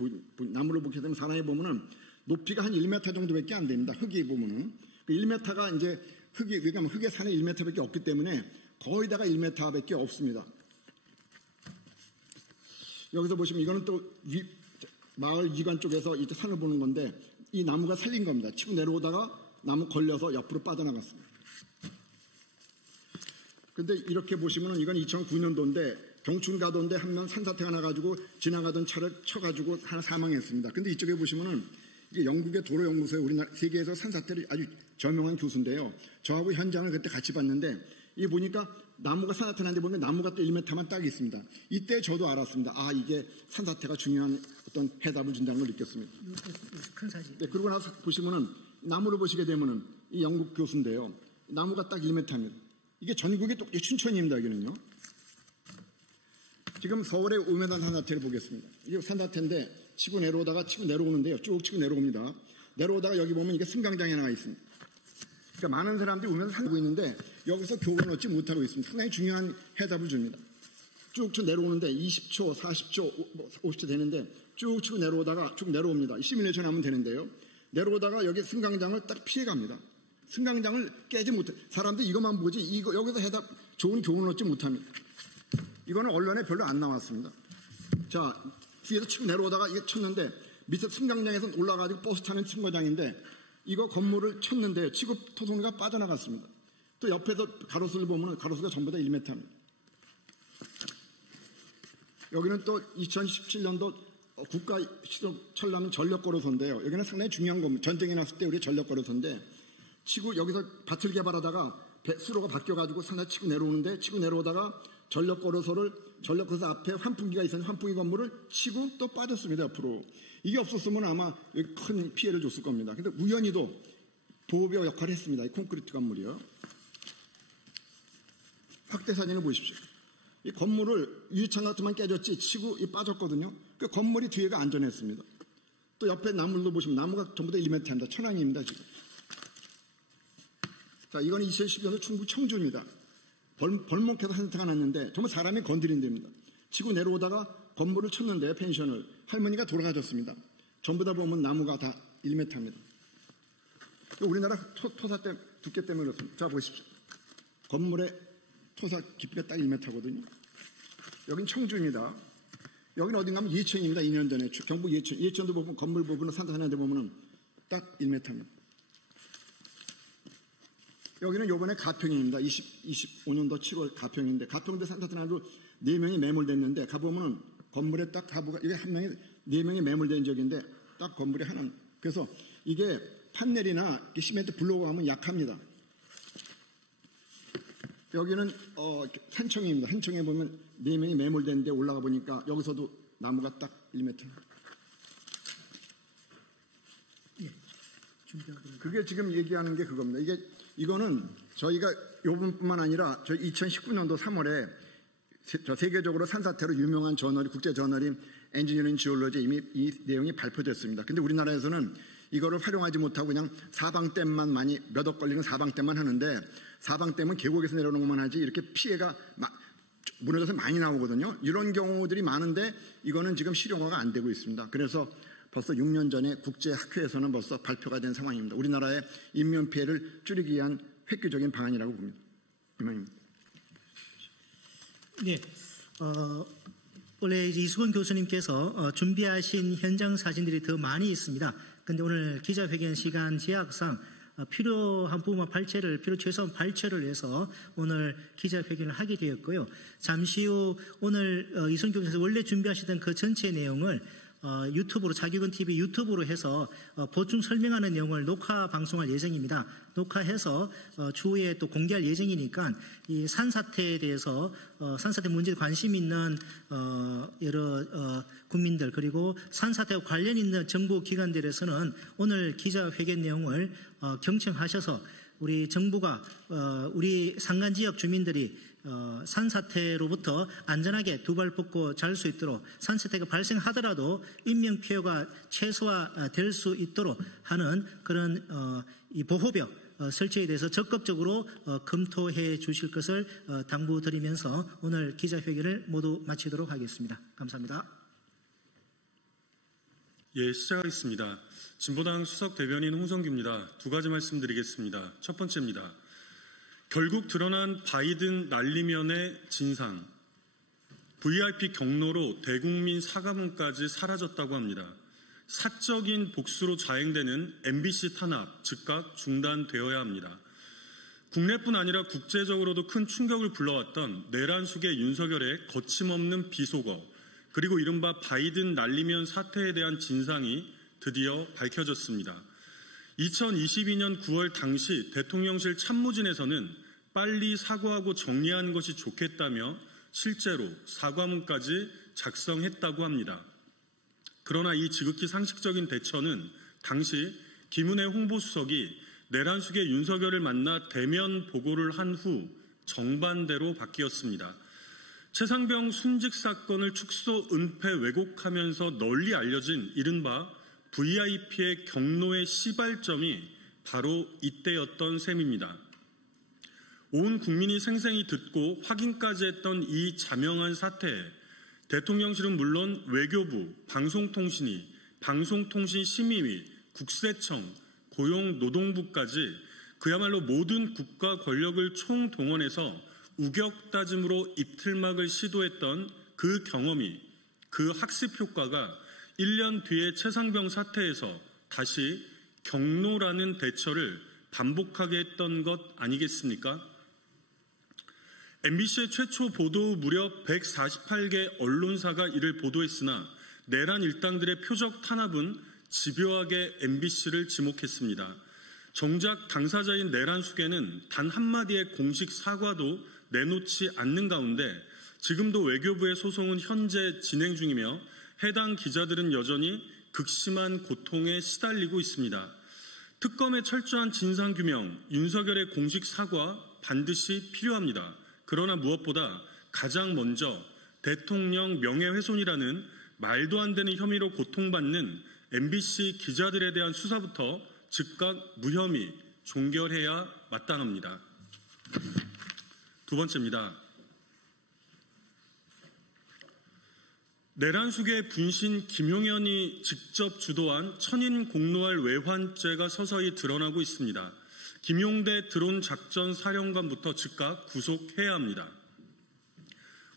나무를 보게 되면 사람이 보면은 높이가 한 1m 정도밖에 안 됩니다. 흙이 보면은 1m가 이제 왜냐면 흙의 산에 1m밖에 없기 때문에 거의다가 1m밖에 없습니다. 여기서 보시면 이거는 또 마을 이관 쪽에서 이제 산을 보는 건데 이 나무가 살린 겁니다. 치고 내려오다가 나무 걸려서 옆으로 빠져나갔습니다. 근데 이렇게 보시면은 이건 2009년도인데 경춘가도인데 한 명 산사태가 나가지고 지나가던 차를 쳐가지고 하나 사망했습니다. 근데 이쪽에 보시면은 이게 영국의 도로연구소에 우리나라 세계에서 산사태를 아주 저명한 교수인데요. 저하고 현장을 그때 같이 봤는데 이 보니까 나무가 산사태 나는데 보면 나무가 또 1m만 딱 있습니다. 이때 저도 알았습니다. 아 이게 산사태가 중요한 어떤 해답을 준다는 걸 느꼈습니다. 큰 사진. 네, 그러고 나서 보시면은 나무를 보시게 되면은 이 영국 교수인데요. 나무가 딱 1m입니다. 이게 전국의 또 춘천입니다. 여기는요. 지금 서울의 5m 산사태를 보겠습니다. 이게 산사태인데 치고 내려오다가 치고 내려오는데요. 쭉 치고 내려옵니다. 내려오다가 여기 보면 이게 승강장에 나와 있습니다. 그러니까 많은 사람들이 오면서 산고 있는데 여기서 교훈을 얻지 못하고 있습니다. 상당히 중요한 해답을 줍니다. 쭉 치고 내려오는데 20초, 40초, 50초 되는데 쭉 치고 내려오다가 쭉 내려옵니다. 시뮬레이션 하면 되는데요. 내려오다가 여기 승강장을 딱 피해갑니다. 승강장을 깨지 못해. 사람들이 이것만 보지 여기서 해답 좋은 교훈을 얻지 못합니다. 이거는 언론에 별로 안 나왔습니다. 자, 뒤에서 치고 내려오다가 이게 쳤는데 밑에 승강장에서 올라가지고 버스 타는 승거장인데 이거 건물을 쳤는데 치고 토송이가 빠져나갔습니다. 또 옆에서 가로수를 보면 가로수가 전부 다 1m입니다. 여기는 또 2017년도 국가 시설철라면 전력거로소인데요. 여기는 상당히 중요한 겁니다. 전쟁이 났을 때 우리 전력거로소인데 치고 여기서 밭을 개발하다가 수로가 바뀌어가지고 상당히 치고 내려오는데 치고 내려오다가 전력거로소 앞에 환풍기가 있었는데 환풍기 건물을 치고 또 빠졌습니다. 옆으로. 이게 없었으면 아마 큰 피해를 줬을 겁니다. 근데 우연히도 보호벽 역할을 했습니다. 이 콘크리트 건물이요. 확대 사진을 보십시오. 이 건물을 유리창 같은만 깨졌지 치고 빠졌거든요. 그 건물이 뒤에가 안전했습니다. 또 옆에 나무도 보시면 나무가 전부 다 1m입니다. 천왕입니다. 지금. 자, 이건 2010년도 충북 청주입니다. 벌목해서 산사태가 났는데 정말 사람이 건드린 데입니다. 치고 내려오다가 건물을 쳤는데 펜션을 할머니가 돌아가셨습니다. 전부 다 보면 나무가 다 1m입니다. 우리나라 토사 두께 때문에 그렇습니다. 자 보십시오. 건물의 토사 깊이가 딱 1m거든요. 여긴 청주입니다. 여기는 어딘가 하면 예천입니다. 2년 전에 경북 예천도 보면 건물 부분은 산사태 났는데 보면은 딱 1m입니다. 여기는 요번에 가평입니다. 25년도 7월 가평인데 가평대 산사태 나도 4명이 매몰됐는데 가보면은 건물에 딱 가보가 이게 한 명이 4명이 매몰된 적인데 딱 건물에 하나. 그래서 이게 판넬이나 시멘트 블록을 하면 약합니다. 여기는 산청입니다. 산청에 보면 4명이 매몰됐는데 올라가 보니까 여기서도 나무가 딱 1m. 그게 지금 얘기하는 게 그겁니다. 이거는 저희가 요번뿐만 아니라 저희 2019년도 3월에 세계적으로 산사태로 유명한 저널이 국제 저널인 엔지니어링 지올로지에 이미 이 내용이 발표됐습니다. 근데 우리나라에서는 이거를 활용하지 못하고 그냥 사방댐만 많이 몇 억 걸리는 사방댐만 하는데 사방댐은 계곡에서 내려오는 것만 하지 이렇게 피해가 무너져서 많이 나오거든요. 이런 경우들이 많은데 이거는 지금 실용화가 안 되고 있습니다. 그래서 벌써 6년 전에 국제학회에서는 벌써 발표가 된 상황입니다. 우리나라의 인명피해를 줄이기 위한 획기적인 방안이라고 봅니다. 이만입니다. 네, 원래 이수건 교수님께서 준비하신 현장 사진들이 더 많이 있습니다. 그런데 오늘 기자회견 시간 제약상 필요한 부분만 필요 최소한 발췌를 해서 오늘 기자회견을 하게 되었고요. 잠시 후 오늘 이수건 교수님께서 원래 준비하시던 그 전체 내용을 유튜브로 자기군 TV 유튜브로 해서 보충 설명하는 내용을 녹화 방송할 예정입니다. 녹화해서 추후에 또 공개할 예정이니까 이 산사태에 대해서 산사태 문제에 관심 있는 여러 국민들 그리고 산사태와 관련 있는 정부 기관들에서는 오늘 기자회견 내용을 경청하셔서 우리 정부가 우리 산간 지역 주민들이 산사태로부터 안전하게 두 발 뻗고 잘 수 있도록 산사태가 발생하더라도 인명피해가 최소화될 수 있도록 하는 그런 이 보호벽 설치에 대해서 적극적으로 검토해 주실 것을 당부드리면서 오늘 기자회견을 모두 마치도록 하겠습니다. 감사합니다. 예, 시작하겠습니다. 진보당 수석 대변인 홍성규입니다. 두 가지 말씀드리겠습니다. 첫 번째입니다. 결국 드러난 바이든 날리면의 진상, VIP 경로로 대국민 사과문까지 사라졌다고 합니다. 사적인 복수로 자행되는 MBC 탄압 즉각 중단되어야 합니다. 국내뿐 아니라 국제적으로도 큰 충격을 불러왔던 내란숙의 윤석열의 거침없는 비속어 그리고 이른바 바이든 날리면 사태에 대한 진상이 드디어 밝혀졌습니다. 2022년 9월 당시 대통령실 참모진에서는 빨리 사과하고 정리하는 것이 좋겠다며 실제로 사과문까지 작성했다고 합니다. 그러나 이 지극히 상식적인 대처는 당시 김은혜 홍보수석이 내란숙의 윤석열을 만나 대면 보고를 한 후 정반대로 바뀌었습니다. 최상병 순직 사건을 축소, 은폐, 왜곡하면서 널리 알려진 이른바 VIP의 경로의 시발점이 바로 이때였던 셈입니다. 온 국민이 생생히 듣고 확인까지 했던 이 자명한 사태에 대통령실은 물론 외교부, 방송통신위, 방송통신심의위, 국세청, 고용노동부까지 그야말로 모든 국가 권력을 총동원해서 우격다짐으로 입틀막을 시도했던 그 경험이, 그 학습 효과가 1년 뒤에 최상병 사태에서 다시 경로라는 대처를 반복하게 했던 것 아니겠습니까? MBC의 최초 보도 후 무려 148개 언론사가 이를 보도했으나 내란 일당들의 표적 탄압은 집요하게 MBC를 지목했습니다. 정작 당사자인 내란숙에는 단 한마디의 공식 사과도 내놓지 않는 가운데 지금도 외교부의 소송은 현재 진행 중이며 해당 기자들은 여전히 극심한 고통에 시달리고 있습니다. 특검의 철저한 진상규명, 윤석열의 공식 사과 반드시 필요합니다. 그러나 무엇보다 가장 먼저 대통령 명예훼손이라는 말도 안 되는 혐의로 고통받는 MBC 기자들에 대한 수사부터 즉각 무혐의 종결해야 마땅합니다. 두 번째입니다. 내란숙의 분신 김용현이 직접 주도한 천인 공로할 외환죄가 서서히 드러나고 있습니다. 김용대 드론 작전 사령관부터 즉각 구속해야 합니다.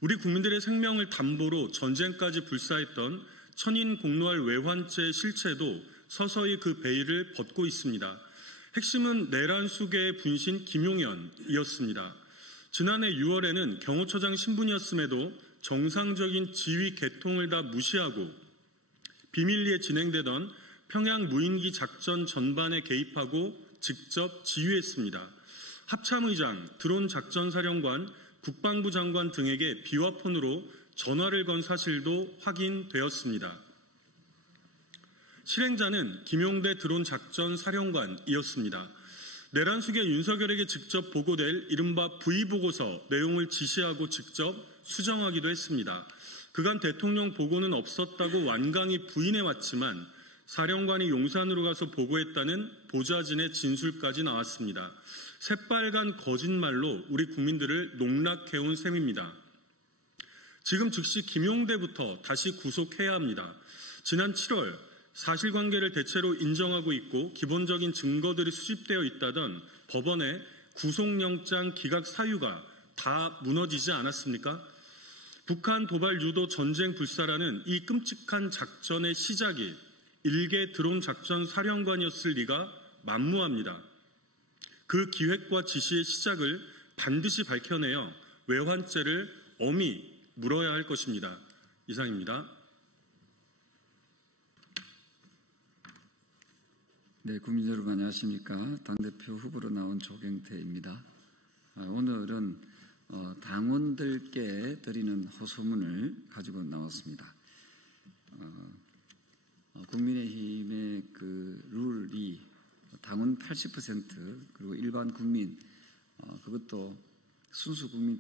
우리 국민들의 생명을 담보로 전쟁까지 불사했던 천인 공로할 외환죄의 실체도 서서히 그 베일을 벗고 있습니다. 핵심은 내란숙의 분신 김용현이었습니다. 지난해 6월에는 경호처장 신분이었음에도 정상적인 지휘 계통을 다 무시하고 비밀리에 진행되던 평양 무인기 작전 전반에 개입하고 직접 지휘했습니다. 합참의장, 드론 작전사령관, 국방부 장관 등에게 비화폰으로 전화를 건 사실도 확인되었습니다. 실행자는 김용대 드론 작전 사령관이었습니다. 내란 수계 윤석열에게 직접 보고될 이른바 V보고서 내용을 지시하고 직접 수정하기도 했습니다. 그간 대통령 보고는 없었다고 완강히 부인해왔지만 사령관이 용산으로 가서 보고했다는 보좌진의 진술까지 나왔습니다. 새빨간 거짓말로 우리 국민들을 농락해온 셈입니다. 지금 즉시 김용대부터 다시 구속해야 합니다. 지난 7월 사실관계를 대체로 인정하고 있고 기본적인 증거들이 수집되어 있다던 법원의 구속영장 기각 사유가 다 무너지지 않았습니까? 북한 도발 유도 전쟁 불사라는 이 끔찍한 작전의 시작이 일개 드론 작전 사령관이었을 리가 만무합니다. 그 기획과 지시의 시작을 반드시 밝혀내어 외환죄를 엄히 물어야 할 것입니다. 이상입니다. 네, 국민 여러분 안녕하십니까? 당대표 후보로 나온 조경태입니다. 오늘은 당원들께 드리는 호소문을 가지고 나왔습니다. 국민의힘의 그 룰이 당원 80% 그리고 일반 국민 그것도 순수 국민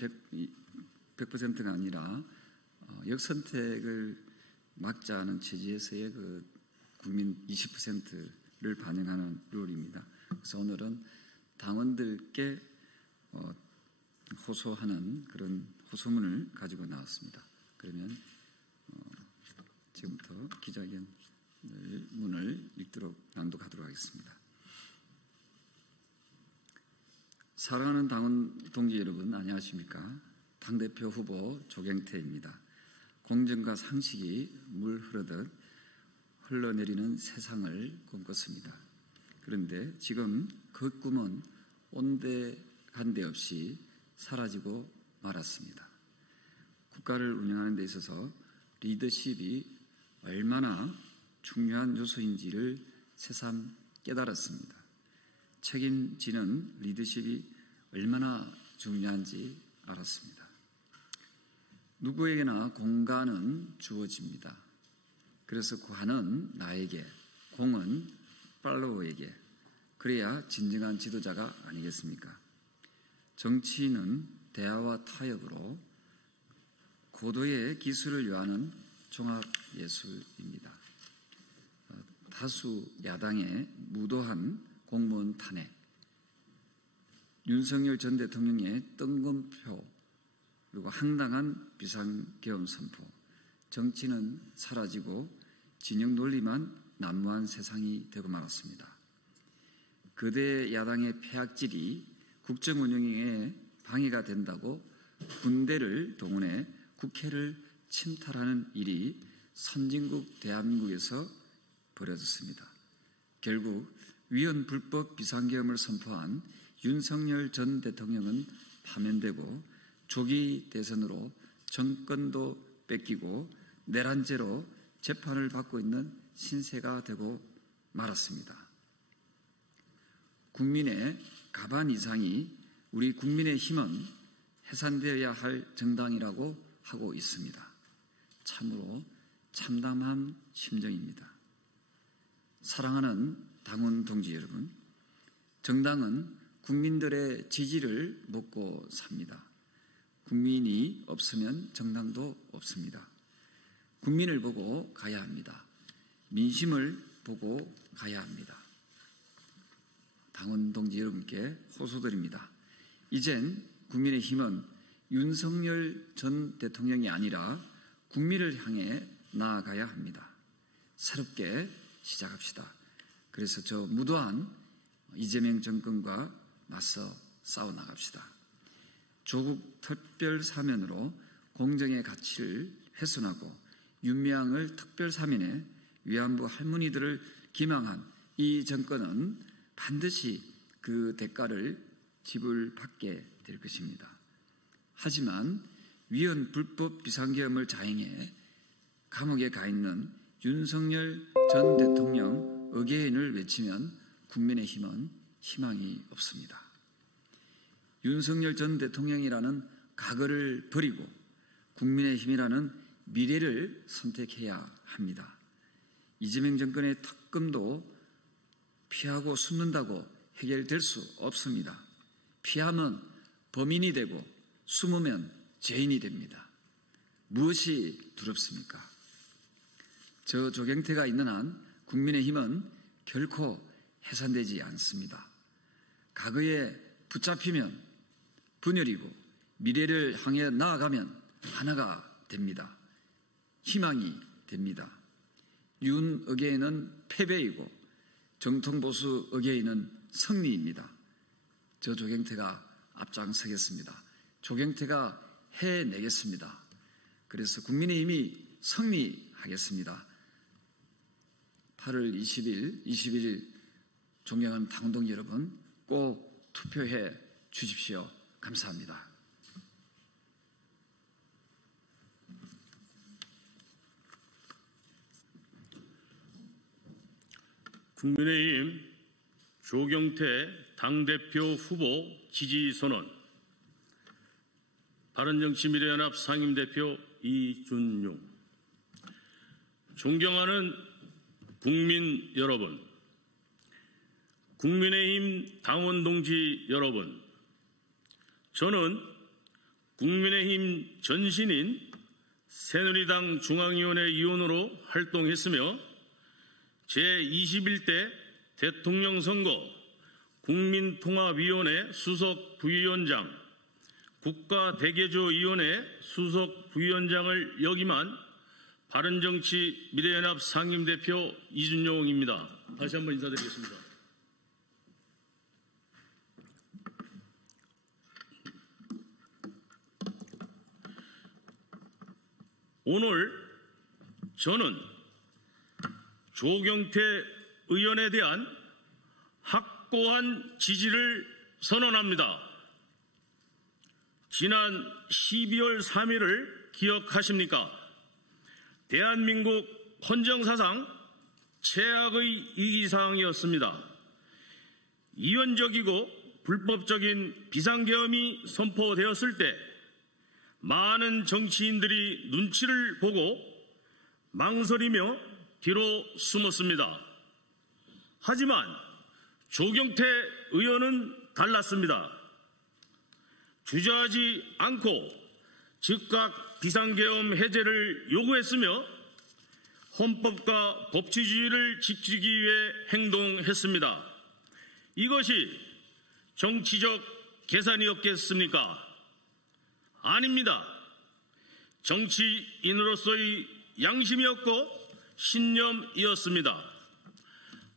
100%가 아니라 역선택을 막자는 취지에서의 그 국민 20%를 반영하는 룰입니다. 그래서 오늘은 당원들께 호소하는 그런 호소문을 가지고 나왔습니다. 그러면 지금부터 기자회견문을 읽도록 낭독하도록 하겠습니다. 사랑하는 당원 동지 여러분 안녕하십니까? 당대표 후보 조경태입니다. 공정과 상식이 물 흐르듯 흘러내리는 세상을 꿈꿨습니다. 그런데 지금 그 꿈은 온데간데 없이 사라지고 말았습니다. 국가를 운영하는 데 있어서 리더십이 얼마나 중요한 요소인지를 새삼 깨달았습니다. 책임지는 리더십이 얼마나 중요한지 알았습니다. 누구에게나 공간은 주어집니다. 그래서 관은 나에게, 공은 팔로워에게, 그래야 진정한 지도자가 아니겠습니까? 정치인은 대화와 타협으로 고도의 기술을 요하는 종합예술입니다. 다수 야당의 무도한 공무원 탄핵, 윤석열 전 대통령의 뜬금표, 그리고 황당한 비상계엄 선포, 정치는 사라지고 진영 논리만 난무한 세상이 되고 말았습니다. 거대 야당의 폐악질이 국정 운영에 방해가 된다고 군대를 동원해 국회를 침탈하는 일이 선진국 대한민국에서 벌어졌습니다. 결국 위헌 불법 비상계엄을 선포한 윤석열 전 대통령은 파면되고 조기 대선으로 정권도 뺏기고 내란죄로 재판을 받고 있는 신세가 되고 말았습니다. 국민의 가반 이상이 우리 국민의힘은 해산되어야 할 정당이라고 하고 있습니다. 참으로 참담한 심정입니다. 사랑하는 당원 동지 여러분, 정당은 국민들의 지지를 먹고 삽니다. 국민이 없으면 정당도 없습니다. 국민을 보고 가야 합니다. 민심을 보고 가야 합니다. 당원 동지 여러분께 호소드립니다. 이젠 국민의힘은 윤석열 전 대통령이 아니라 국민을 향해 나아가야 합니다. 새롭게 시작합시다. 그래서 저 무도한 이재명 정권과 맞서 싸워나갑시다. 조국 특별사면으로 공정의 가치를 훼손하고 윤미향을 특별사면에 위안부 할머니들을 기망한 이 정권은 반드시 그 대가를 지불받게 될 것입니다. 하지만 위헌 불법 비상계엄을 자행해 감옥에 가 있는 윤석열 전 대통령 어게인을 외치면 국민의힘은 희망이 없습니다. 윤석열 전 대통령이라는 과거를 버리고 국민의힘이라는 미래를 선택해야 합니다. 이재명 정권의 특검도 피하고 숨는다고 해결될 수 없습니다. 피하면 범인이 되고 숨으면 죄인이 됩니다. 무엇이 두렵습니까? 저 조경태가 있는 한 국민의힘은 결코 해산되지 않습니다. 과거에 붙잡히면 분열이고 미래를 향해 나아가면 하나가 됩니다. 희망이 됩니다. 윤 어게인은 패배이고 정통보수 어게인은 승리입니다. 저 조경태가 앞장서겠습니다. 조경태가 해내겠습니다. 그래서 국민의힘이 승리하겠습니다. 8월 21일 존경하는 당원동 여러분 꼭 투표해 주십시오. 감사합니다. 국민의힘 조경태 당대표 후보 지지 선언. 바른정치미래연합 상임대표 이준용. 존경하는 국민 여러분, 국민의힘 당원 동지 여러분, 저는 국민의힘 전신인 새누리당 중앙위원회 위원으로 활동했으며 제21대 대통령 선거 국민통합위원회 수석 부위원장, 국가대개조위원회 수석 부위원장을 역임한 바른정치미래연합 상임대표 이준용입니다. 다시 한번 인사드리겠습니다. 오늘 저는 조경태 의원에 대한 확고한 지지를 선언합니다. 지난 12월 3일을 기억하십니까? 대한민국 헌정사상 최악의 위기상황이었습니다. 이원적이고 불법적인 비상계엄이 선포되었을 때 많은 정치인들이 눈치를 보고 망설이며 뒤로 숨었습니다. 하지만 조경태 의원은 달랐습니다. 주저하지 않고 즉각 비상계엄 해제를 요구했으며 헌법과 법치주의를 지키기 위해 행동했습니다. 이것이 정치적 계산이었겠습니까? 아닙니다. 정치인으로서의 양심이었고 신념이었습니다.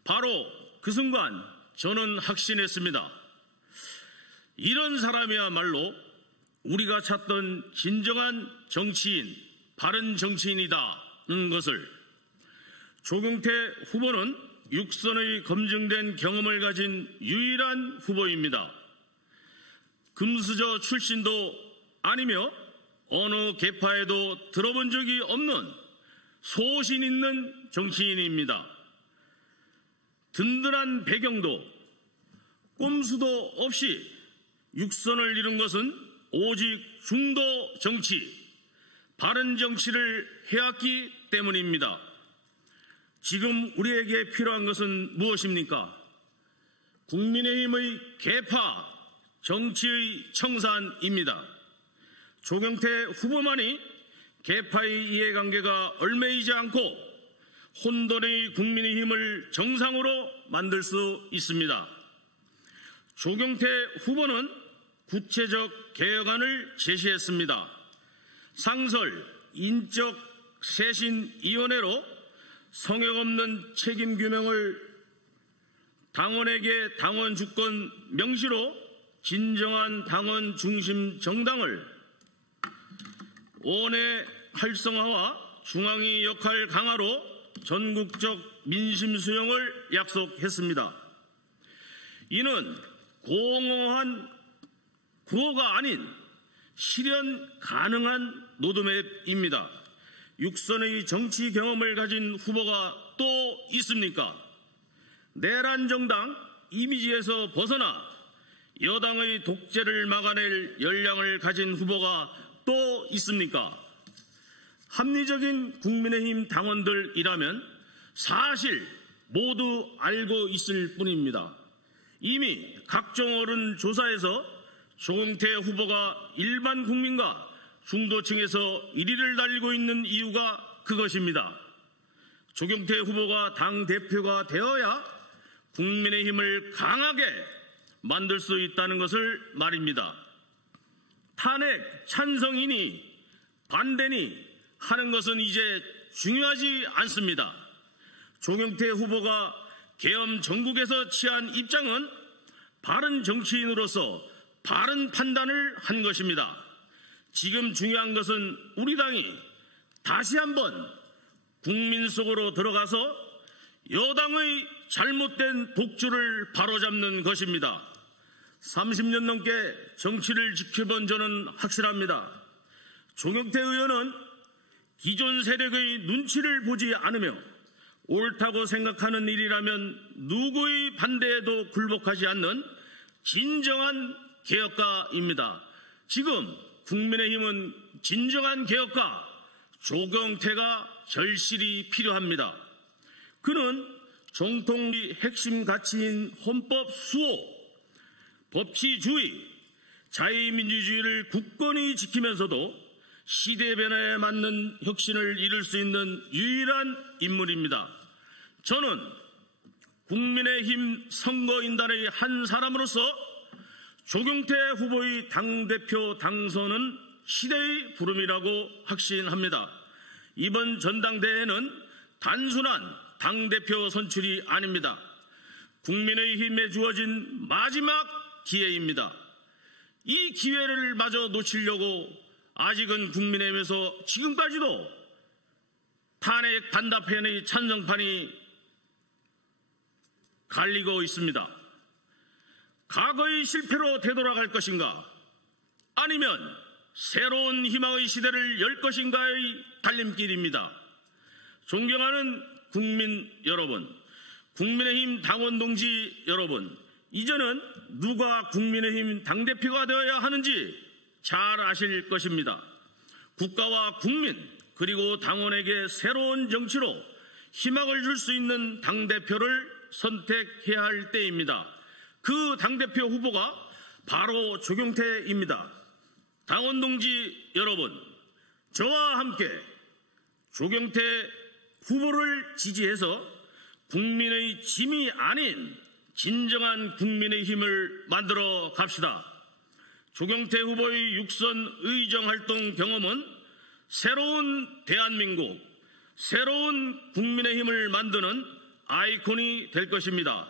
바로 그 순간 저는 확신했습니다. 이런 사람이야말로 우리가 찾던 진정한 정치인, 바른 정치인이다는 것을. 조경태 후보는 육선의 검증된 경험을 가진 유일한 후보입니다. 금수저 출신도 아니며 어느 계파에도 들어본 적이 없는 소신 있는 정치인입니다. 든든한 배경도 꼼수도 없이 육선을 이룬 것은 오직 중도 정치, 바른 정치를 해왔기 때문입니다. 지금 우리에게 필요한 것은 무엇입니까? 국민의힘의 개파 정치의 청산입니다. 조경태 후보만이 개파의 이해관계가 얽매이지 않고 혼돈의 국민의힘을 정상으로 만들 수 있습니다. 조경태 후보는 구체적 개혁안을 제시했습니다. 상설 인적 쇄신위원회로 성역 없는 책임규명을 당원에게 당원 주권 명시로 진정한 당원 중심 정당을 원외 활성화와 중앙위 역할 강화로 전국적 민심 수용을 약속했습니다. 이는 공허한 구호가 아닌 실현 가능한 로드맵입니다. 육선의 정치 경험을 가진 후보가 또 있습니까? 내란 정당 이미지에서 벗어나 여당의 독재를 막아낼 역량을 가진 후보가 또 있습니까? 합리적인 국민의힘 당원들이라면 사실 모두 알고 있을 뿐입니다. 이미 각종 언론 조사에서 조경태 후보가 일반 국민과 중도층에서 1위를 달리고 있는 이유가 그것입니다. 조경태 후보가 당대표가 되어야 국민의힘을 강하게 만들 수 있다는 것을 말입니다. 탄핵 찬성이니 반대니 하는 것은 이제 중요하지 않습니다. 조경태 후보가 계엄 정국에서 취한 입장은 바른 정치인으로서 바른 판단을 한 것입니다. 지금 중요한 것은 우리 당이 다시 한번 국민 속으로 들어가서 여당의 잘못된 독주를 바로잡는 것입니다. 30년 넘게 정치를 지켜본 저는 확실합니다. 조경태 의원은 기존 세력의 눈치를 보지 않으며 옳다고 생각하는 일이라면 누구의 반대에도 굴복하지 않는 진정한 개혁가입니다. 지금 국민의힘은 진정한 개혁가 조경태가 절실히 필요합니다. 그는 정통의 핵심 가치인 헌법 수호, 법치주의, 자유민주주의를 굳건히 지키면서도 시대 변화에 맞는 혁신을 이룰 수 있는 유일한 인물입니다. 저는 국민의힘 선거인단의 한 사람으로서 조경태 후보의 당대표 당선은 시대의 부름이라고 확신합니다. 이번 전당대회는 단순한 당대표 선출이 아닙니다. 국민의힘에 주어진 마지막 기회입니다. 이 기회를 마저 놓치려고 아직은 국민의힘에서 지금까지도 탄핵 반대편의 찬성판이 갈리고 있습니다. 과거의 실패로 되돌아갈 것인가, 아니면 새로운 희망의 시대를 열 것인가의 갈림길입니다. 존경하는 국민 여러분, 국민의힘 당원 동지 여러분, 이제는 누가 국민의힘 당대표가 되어야 하는지 잘 아실 것입니다. 국가와 국민 그리고 당원에게 새로운 정치로 희망을 줄 수 있는 당대표를 선택해야 할 때입니다. 그 당대표 후보가 바로 조경태입니다. 당원 동지 여러분, 저와 함께 조경태 후보를 지지해서 국민의 짐이 아닌 진정한 국민의 힘을 만들어 갑시다. 조경태 후보의 육선 의정 활동 경험은 새로운 대한민국, 새로운 국민의 힘을 만드는 아이콘이 될 것입니다.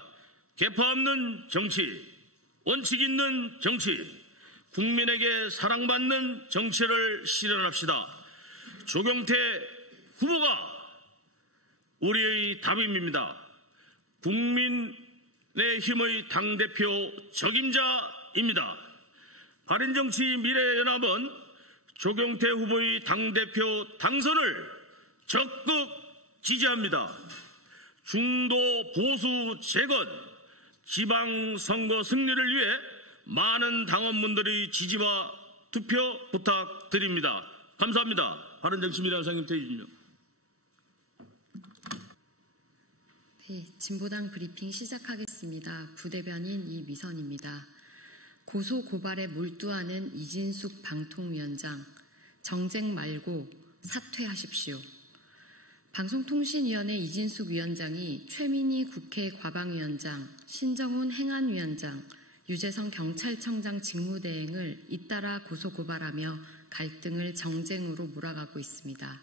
계파 없는 정치, 원칙 있는 정치, 국민에게 사랑받는 정치를 실현합시다. 조경태 후보가 우리의 답입니다. 국민의힘의 당대표 적임자입니다. 바른정치 미래연합은 조경태 후보의 당대표 당선을 적극 지지합니다. 중도 보수 재건, 지방선거 승리를 위해 많은 당원분들의 지지와 투표 부탁드립니다. 감사합니다. 바른정치미래연합 상임태 이준영. 네, 진보당 브리핑 시작하겠습니다. 부대변인 이미선입니다. 고소 고발에 몰두하는 이진숙 방통위원장, 정쟁 말고 사퇴하십시오. 방송통신위원회 이진숙 위원장이 최민희 국회 과방위원장, 신정훈 행안위원장, 유재성 경찰청장 직무대행을 잇따라 고소고발하며 갈등을 정쟁으로 몰아가고 있습니다.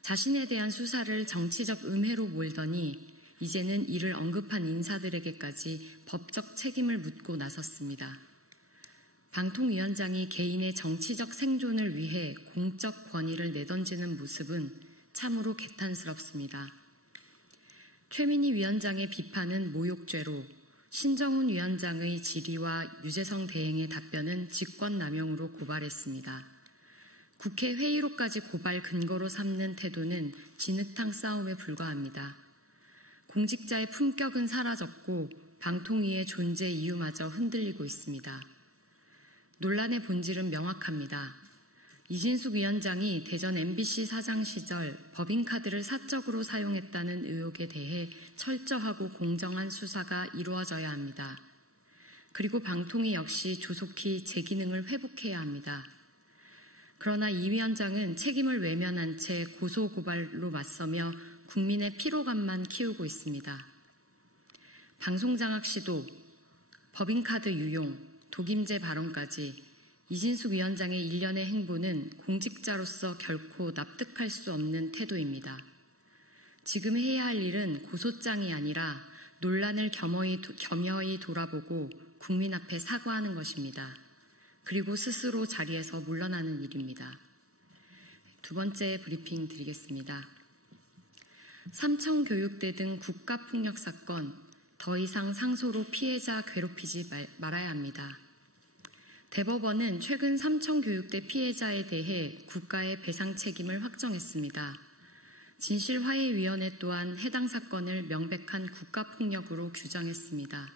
자신에 대한 수사를 정치적 음해로 몰더니 이제는 이를 언급한 인사들에게까지 법적 책임을 묻고 나섰습니다. 방통위원장이 개인의 정치적 생존을 위해 공적 권위를 내던지는 모습은 참으로 개탄스럽습니다. 최민희 위원장의 비판은 모욕죄로, 신정훈 위원장의 질의와 유재성 대행의 답변은 직권남용으로 고발했습니다. 국회 회의록까지 고발 근거로 삼는 태도는 진흙탕 싸움에 불과합니다. 공직자의 품격은 사라졌고 방통위의 존재 이유마저 흔들리고 있습니다. 논란의 본질은 명확합니다. 이진숙 위원장이 대전 MBC 사장 시절 법인카드를 사적으로 사용했다는 의혹에 대해 철저하고 공정한 수사가 이루어져야 합니다. 그리고 방통위 역시 조속히 제 기능을 회복해야 합니다. 그러나 이 위원장은 책임을 외면한 채 고소고발로 맞서며 국민의 피로감만 키우고 있습니다. 방송장악 시도, 법인카드 유용, 독임제 발언까지 이진숙 위원장의 일련의 행보는 공직자로서 결코 납득할 수 없는 태도입니다. 지금 해야 할 일은 고소장이 아니라 논란을 겸허히 돌아보고 국민 앞에 사과하는 것입니다. 그리고 스스로 자리에서 물러나는 일입니다. 두 번째 브리핑 드리겠습니다. 삼청교육대 등 국가폭력 사건, 더 이상 상소로 피해자 괴롭히지 말아야 합니다. 대법원은 최근 삼청교육대 피해자에 대해 국가의 배상 책임을 확정했습니다. 진실화해위원회 또한 해당 사건을 명백한 국가폭력으로 규정했습니다.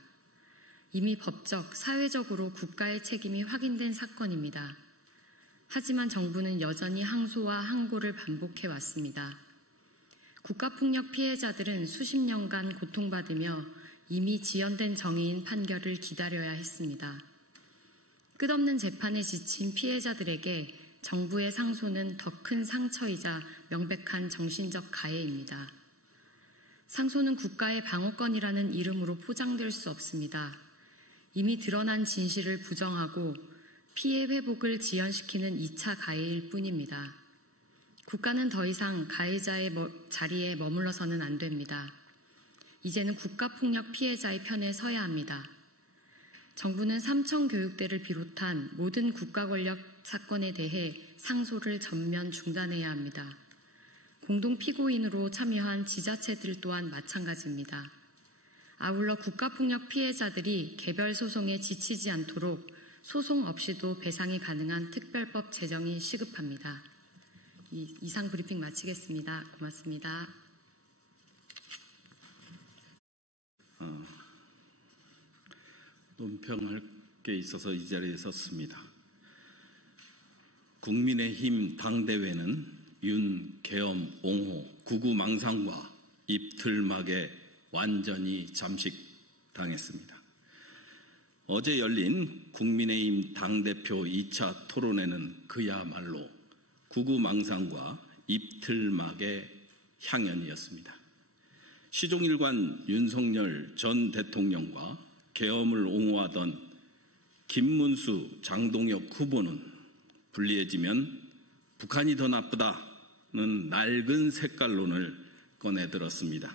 이미 법적, 사회적으로 국가의 책임이 확인된 사건입니다. 하지만 정부는 여전히 항소와 항고를 반복해 왔습니다. 국가폭력 피해자들은 수십 년간 고통받으며 이미 지연된 정의인 판결을 기다려야 했습니다. 끝없는 재판에 지친 피해자들에게 정부의 상소는 더 큰 상처이자 명백한 정신적 가해입니다. 상소는 국가의 방어권이라는 이름으로 포장될 수 없습니다. 이미 드러난 진실을 부정하고 피해 회복을 지연시키는 2차 가해일 뿐입니다. 국가는 더 이상 가해자의 자리에 머물러서는 안 됩니다. 이제는 국가폭력 피해자의 편에 서야 합니다. 정부는 삼청교육대를 비롯한 모든 국가권력 사건에 대해 상소를 전면 중단해야 합니다. 공동피고인으로 참여한 지자체들 또한 마찬가지입니다. 아울러 국가폭력 피해자들이 개별 소송에 지치지 않도록 소송 없이도 배상이 가능한 특별법 제정이 시급합니다. 이상 브리핑 마치겠습니다. 고맙습니다. 논평할 게 있어서 이 자리에 섰습니다. 국민의힘 당대회는 윤, 계엄, 옹호, 구구망상과 입틀막에 완전히 잠식당했습니다. 어제 열린 국민의힘 당대표 2차 토론회는 그야말로 구구망상과 입틀막의 향연이었습니다. 시종일관 윤석열 전 대통령과 계엄을 옹호하던 김문수, 장동혁 후보는 불리해지면 북한이 더 나쁘다는 낡은 색깔론을 꺼내들었습니다.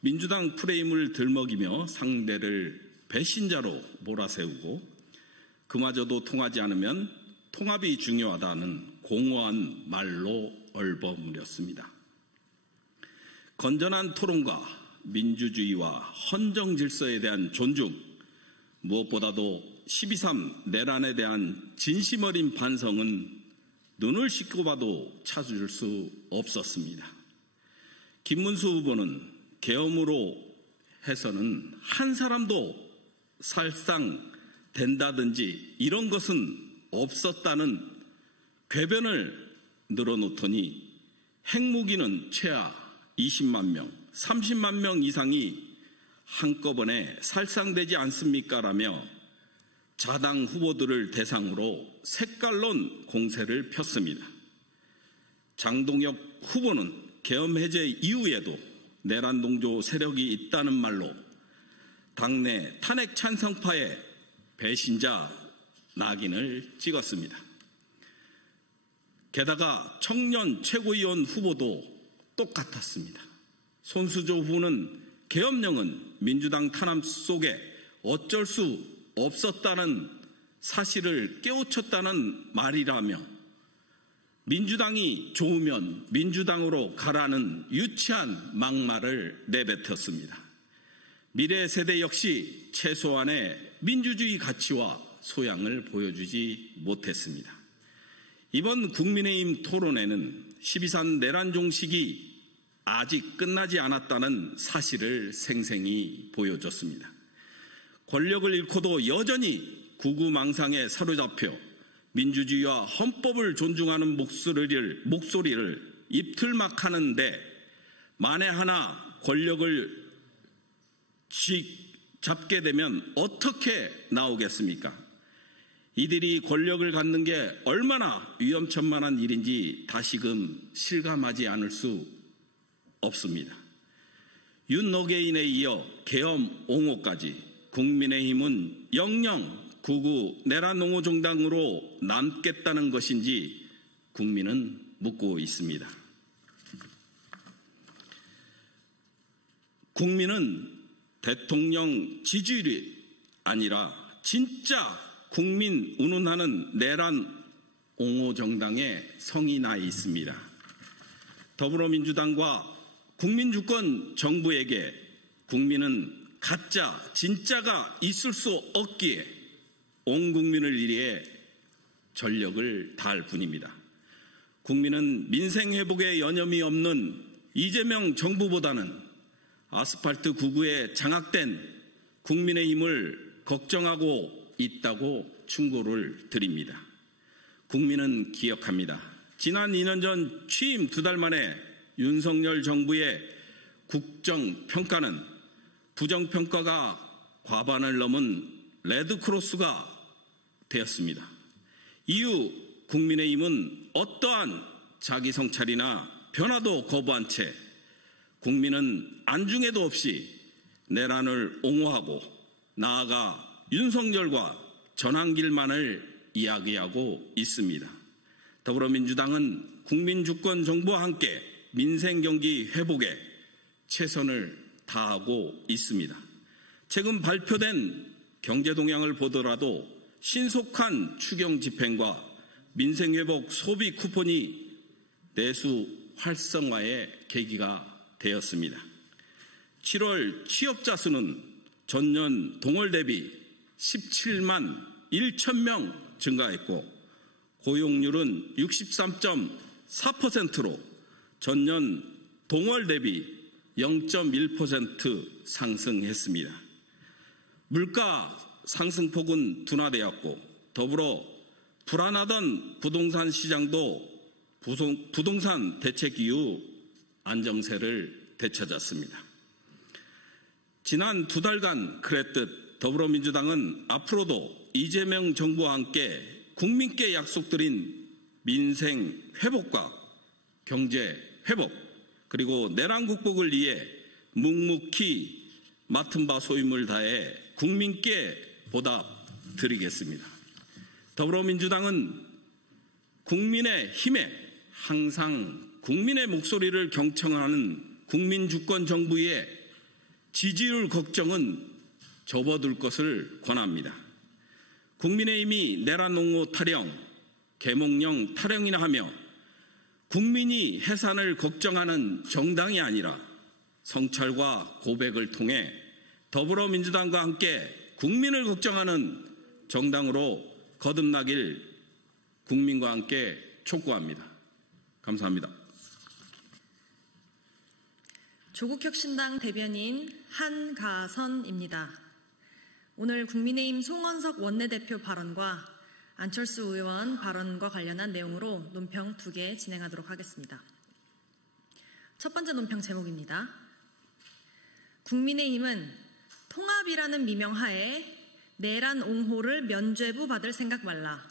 민주당 프레임을 들먹이며 상대를 배신자로 몰아세우고 그마저도 통하지 않으면 통합이 중요하다는 공허한 말로 얼버무렸습니다. 건전한 토론과 민주주의와 헌정 질서에 대한 존중, 무엇보다도 12.3 내란에 대한 진심 어린 반성은 눈을 씻고 봐도 찾을 수 없었습니다. 김문수 후보는 계엄으로 해서는 한 사람도 살상된다든지 이런 것은 없었다는 궤변을 늘어놓더니 핵무기는 최하 20만 명, 30만 명 이상이 한꺼번에 살상되지 않습니까? 라며 자당 후보들을 대상으로 색깔론 공세를 폈습니다. 장동혁 후보는 계엄 해제 이후에도 내란 동조 세력이 있다는 말로 당내 탄핵 찬성파의 배신자 낙인을 찍었습니다. 게다가 청년 최고위원 후보도 똑같았습니다. 손수조 후보는 계엄령은 민주당 탄압 속에 어쩔 수 없었다는 사실을 깨우쳤다는 말이라며 민주당이 좋으면 민주당으로 가라는 유치한 막말을 내뱉었습니다. 미래 세대 역시 최소한의 민주주의 가치와 소양을 보여주지 못했습니다. 이번 국민의힘 토론회는 12.3 내란 종식이 아직 끝나지 않았다는 사실을 생생히 보여줬습니다. 권력을 잃고도 여전히 구구망상에 사로잡혀 민주주의와 헌법을 존중하는 목소리를 입틀막하는데 만에 하나 권력을 잡게 되면 어떻게 나오겠습니까? 이들이 권력을 갖는 게 얼마나 위험천만한 일인지 다시금 실감하지 않을 수 없습니다. 윤노계인에 이어 계엄 옹호까지 국민의힘은 영영 구구 내란 옹호 정당으로 남겠다는 것인지 국민은 묻고 있습니다. 국민은 대통령 지지율이 아니라 진짜 국민 운운하는 내란 옹호 정당에 성이 나 있습니다. 더불어민주당과 국민주권 정부에게 국민은 가짜, 진짜가 있을 수 없기에 온 국민을 위해 전력을 다할 뿐입니다. 국민은 민생 회복에 여념이 없는 이재명 정부보다는 아스팔트 구구에 장악된 국민의힘을 걱정하고 있다고 충고를 드립니다. 국민은 기억합니다. 지난 2년 전 취임 2달 만에 윤석열 정부의 국정평가는 부정평가가 과반을 넘은 레드크로스가 되었습니다. 이후 국민의힘은 어떠한 자기성찰이나 변화도 거부한 채 국민은 안중에도 없이 내란을 옹호하고 나아가 윤석열과 전환길만을 이야기하고 있습니다. 더불어민주당은 국민주권 정부와 함께 민생경기 회복에 최선을 다하고 있습니다. 최근 발표된 경제동향을 보더라도 신속한 추경 집행과 민생회복 소비 쿠폰이 내수 활성화의 계기가 되었습니다. 7월 취업자 수는 전년 동월 대비 17만 1천 명 증가했고 고용률은 63.4%로 전년 동월 대비 0.1% 상승했습니다. 물가 상승폭은 둔화되었고 더불어 불안하던 부동산 시장도 부동산 대책 이후 안정세를 되찾았습니다. 지난 2달간 그랬듯 더불어민주당은 앞으로도 이재명 정부와 함께 국민께 약속드린 민생 회복과 경제 회복 그리고 내란 극복을 위해 묵묵히 맡은 바 소임을 다해 국민께 보답드리겠습니다. 더불어민주당은 국민의 힘에 항상 국민의 목소리를 경청하는 국민주권 정부의 지지율 걱정은 접어둘 것을 권합니다. 국민의힘이 내란 옹호 타령, 계몽령 타령이나 하며 국민이 해산을 걱정하는 정당이 아니라 성찰과 고백을 통해 더불어민주당과 함께 국민을 걱정하는 정당으로 거듭나길 국민과 함께 촉구합니다. 감사합니다. 조국혁신당 대변인 한가선입니다. 오늘 국민의힘 송원석 원내대표 발언과 안철수 의원 발언과 관련한 내용으로 논평 2개 진행하도록 하겠습니다. 첫 번째 논평 제목입니다. 국민의힘은 통합이라는 미명하에 내란 옹호를 면죄부 받을 생각 말라.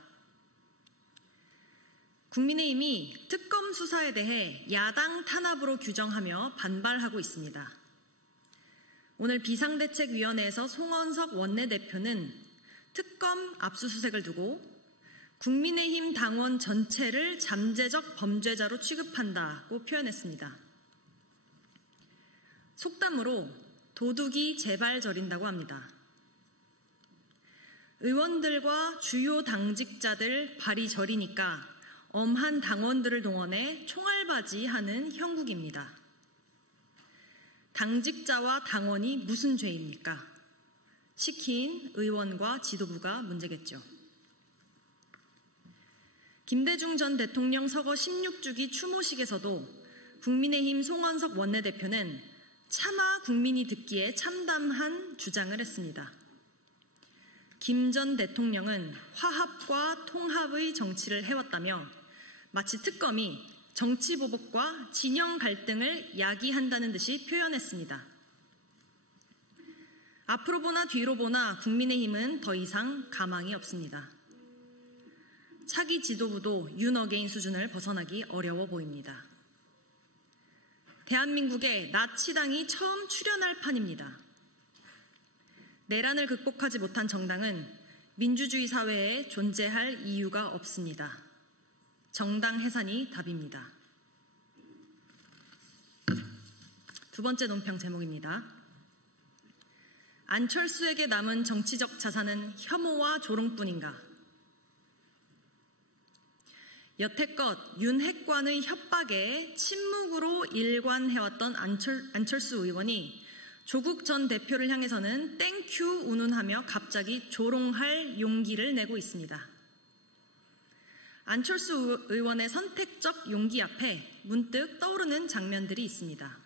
국민의힘이 특검 수사에 대해 야당 탄압으로 규정하며 반발하고 있습니다. 오늘 비상대책위원회에서 송원석 원내대표는 특검 압수수색을 두고 국민의힘 당원 전체를 잠재적 범죄자로 취급한다고 표현했습니다. 속담으로 도둑이 제발 저린다고 합니다. 의원들과 주요 당직자들 발이 저리니까 엄한 당원들을 동원해 총알바지하는 형국입니다. 당직자와 당원이 무슨 죄입니까? 시킨 의원과 지도부가 문제겠죠. 김대중 전 대통령 서거 16주기 추모식에서도 국민의힘 송원석 원내대표는 차마 국민이 듣기에 참담한 주장을 했습니다. 김 전 대통령은 화합과 통합의 정치를 해왔다며 마치 특검이 정치보복과 진영 갈등을 야기한다는 듯이 표현했습니다. 앞으로 보나 뒤로 보나 국민의힘은 더 이상 가망이 없습니다. 차기 지도부도 윤어게인 수준을 벗어나기 어려워 보입니다. 대한민국에 나치당이 처음 출현할 판입니다. 내란을 극복하지 못한 정당은 민주주의 사회에 존재할 이유가 없습니다. 정당 해산이 답입니다. 두 번째 논평 제목입니다. 안철수에게 남은 정치적 자산은 혐오와 조롱뿐인가? 여태껏 윤핵관의 협박에 침묵으로 일관해왔던 안철수 의원이 조국 전 대표를 향해서는 땡큐 운운하며 갑자기 조롱할 용기를 내고 있습니다. 안철수 의원의 선택적 용기 앞에 문득 떠오르는 장면들이 있습니다.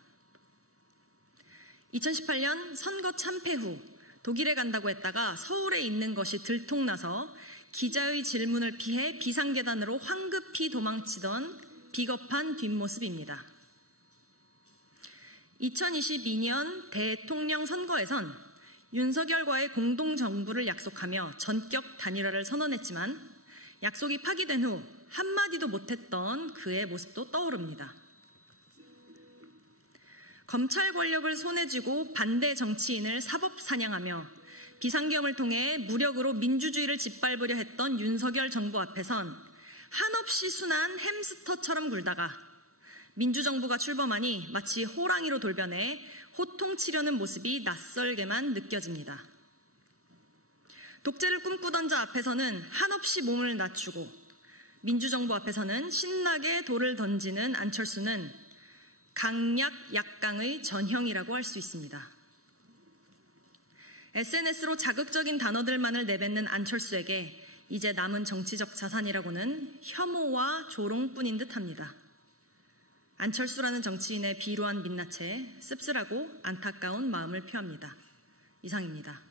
2018년 선거 참패 후 독일에 간다고 했다가 서울에 있는 것이 들통나서 기자의 질문을 피해 비상계단으로 황급히 도망치던 비겁한 뒷모습입니다. 2022년 대통령 선거에선 윤석열과의 공동정부를 약속하며 전격 단일화를 선언했지만 약속이 파기된 후 한마디도 못했던 그의 모습도 떠오릅니다. 검찰 권력을 손에 쥐고 반대 정치인을 사법 사냥하며 비상계엄을 통해 무력으로 민주주의를 짓밟으려 했던 윤석열 정부 앞에선 한없이 순한 햄스터처럼 굴다가 민주정부가 출범하니 마치 호랑이로 돌변해 호통치려는 모습이 낯설게만 느껴집니다. 독재를 꿈꾸던 자 앞에서는 한없이 몸을 낮추고 민주정부 앞에서는 신나게 돌을 던지는 안철수는 강약 약강의 전형이라고 할 수 있습니다. SNS로 자극적인 단어들만을 내뱉는 안철수에게 이제 남은 정치적 자산이라고는 혐오와 조롱뿐인 듯합니다. 안철수라는 정치인의 비루한 민낯에 씁쓸하고 안타까운 마음을 표합니다. 이상입니다.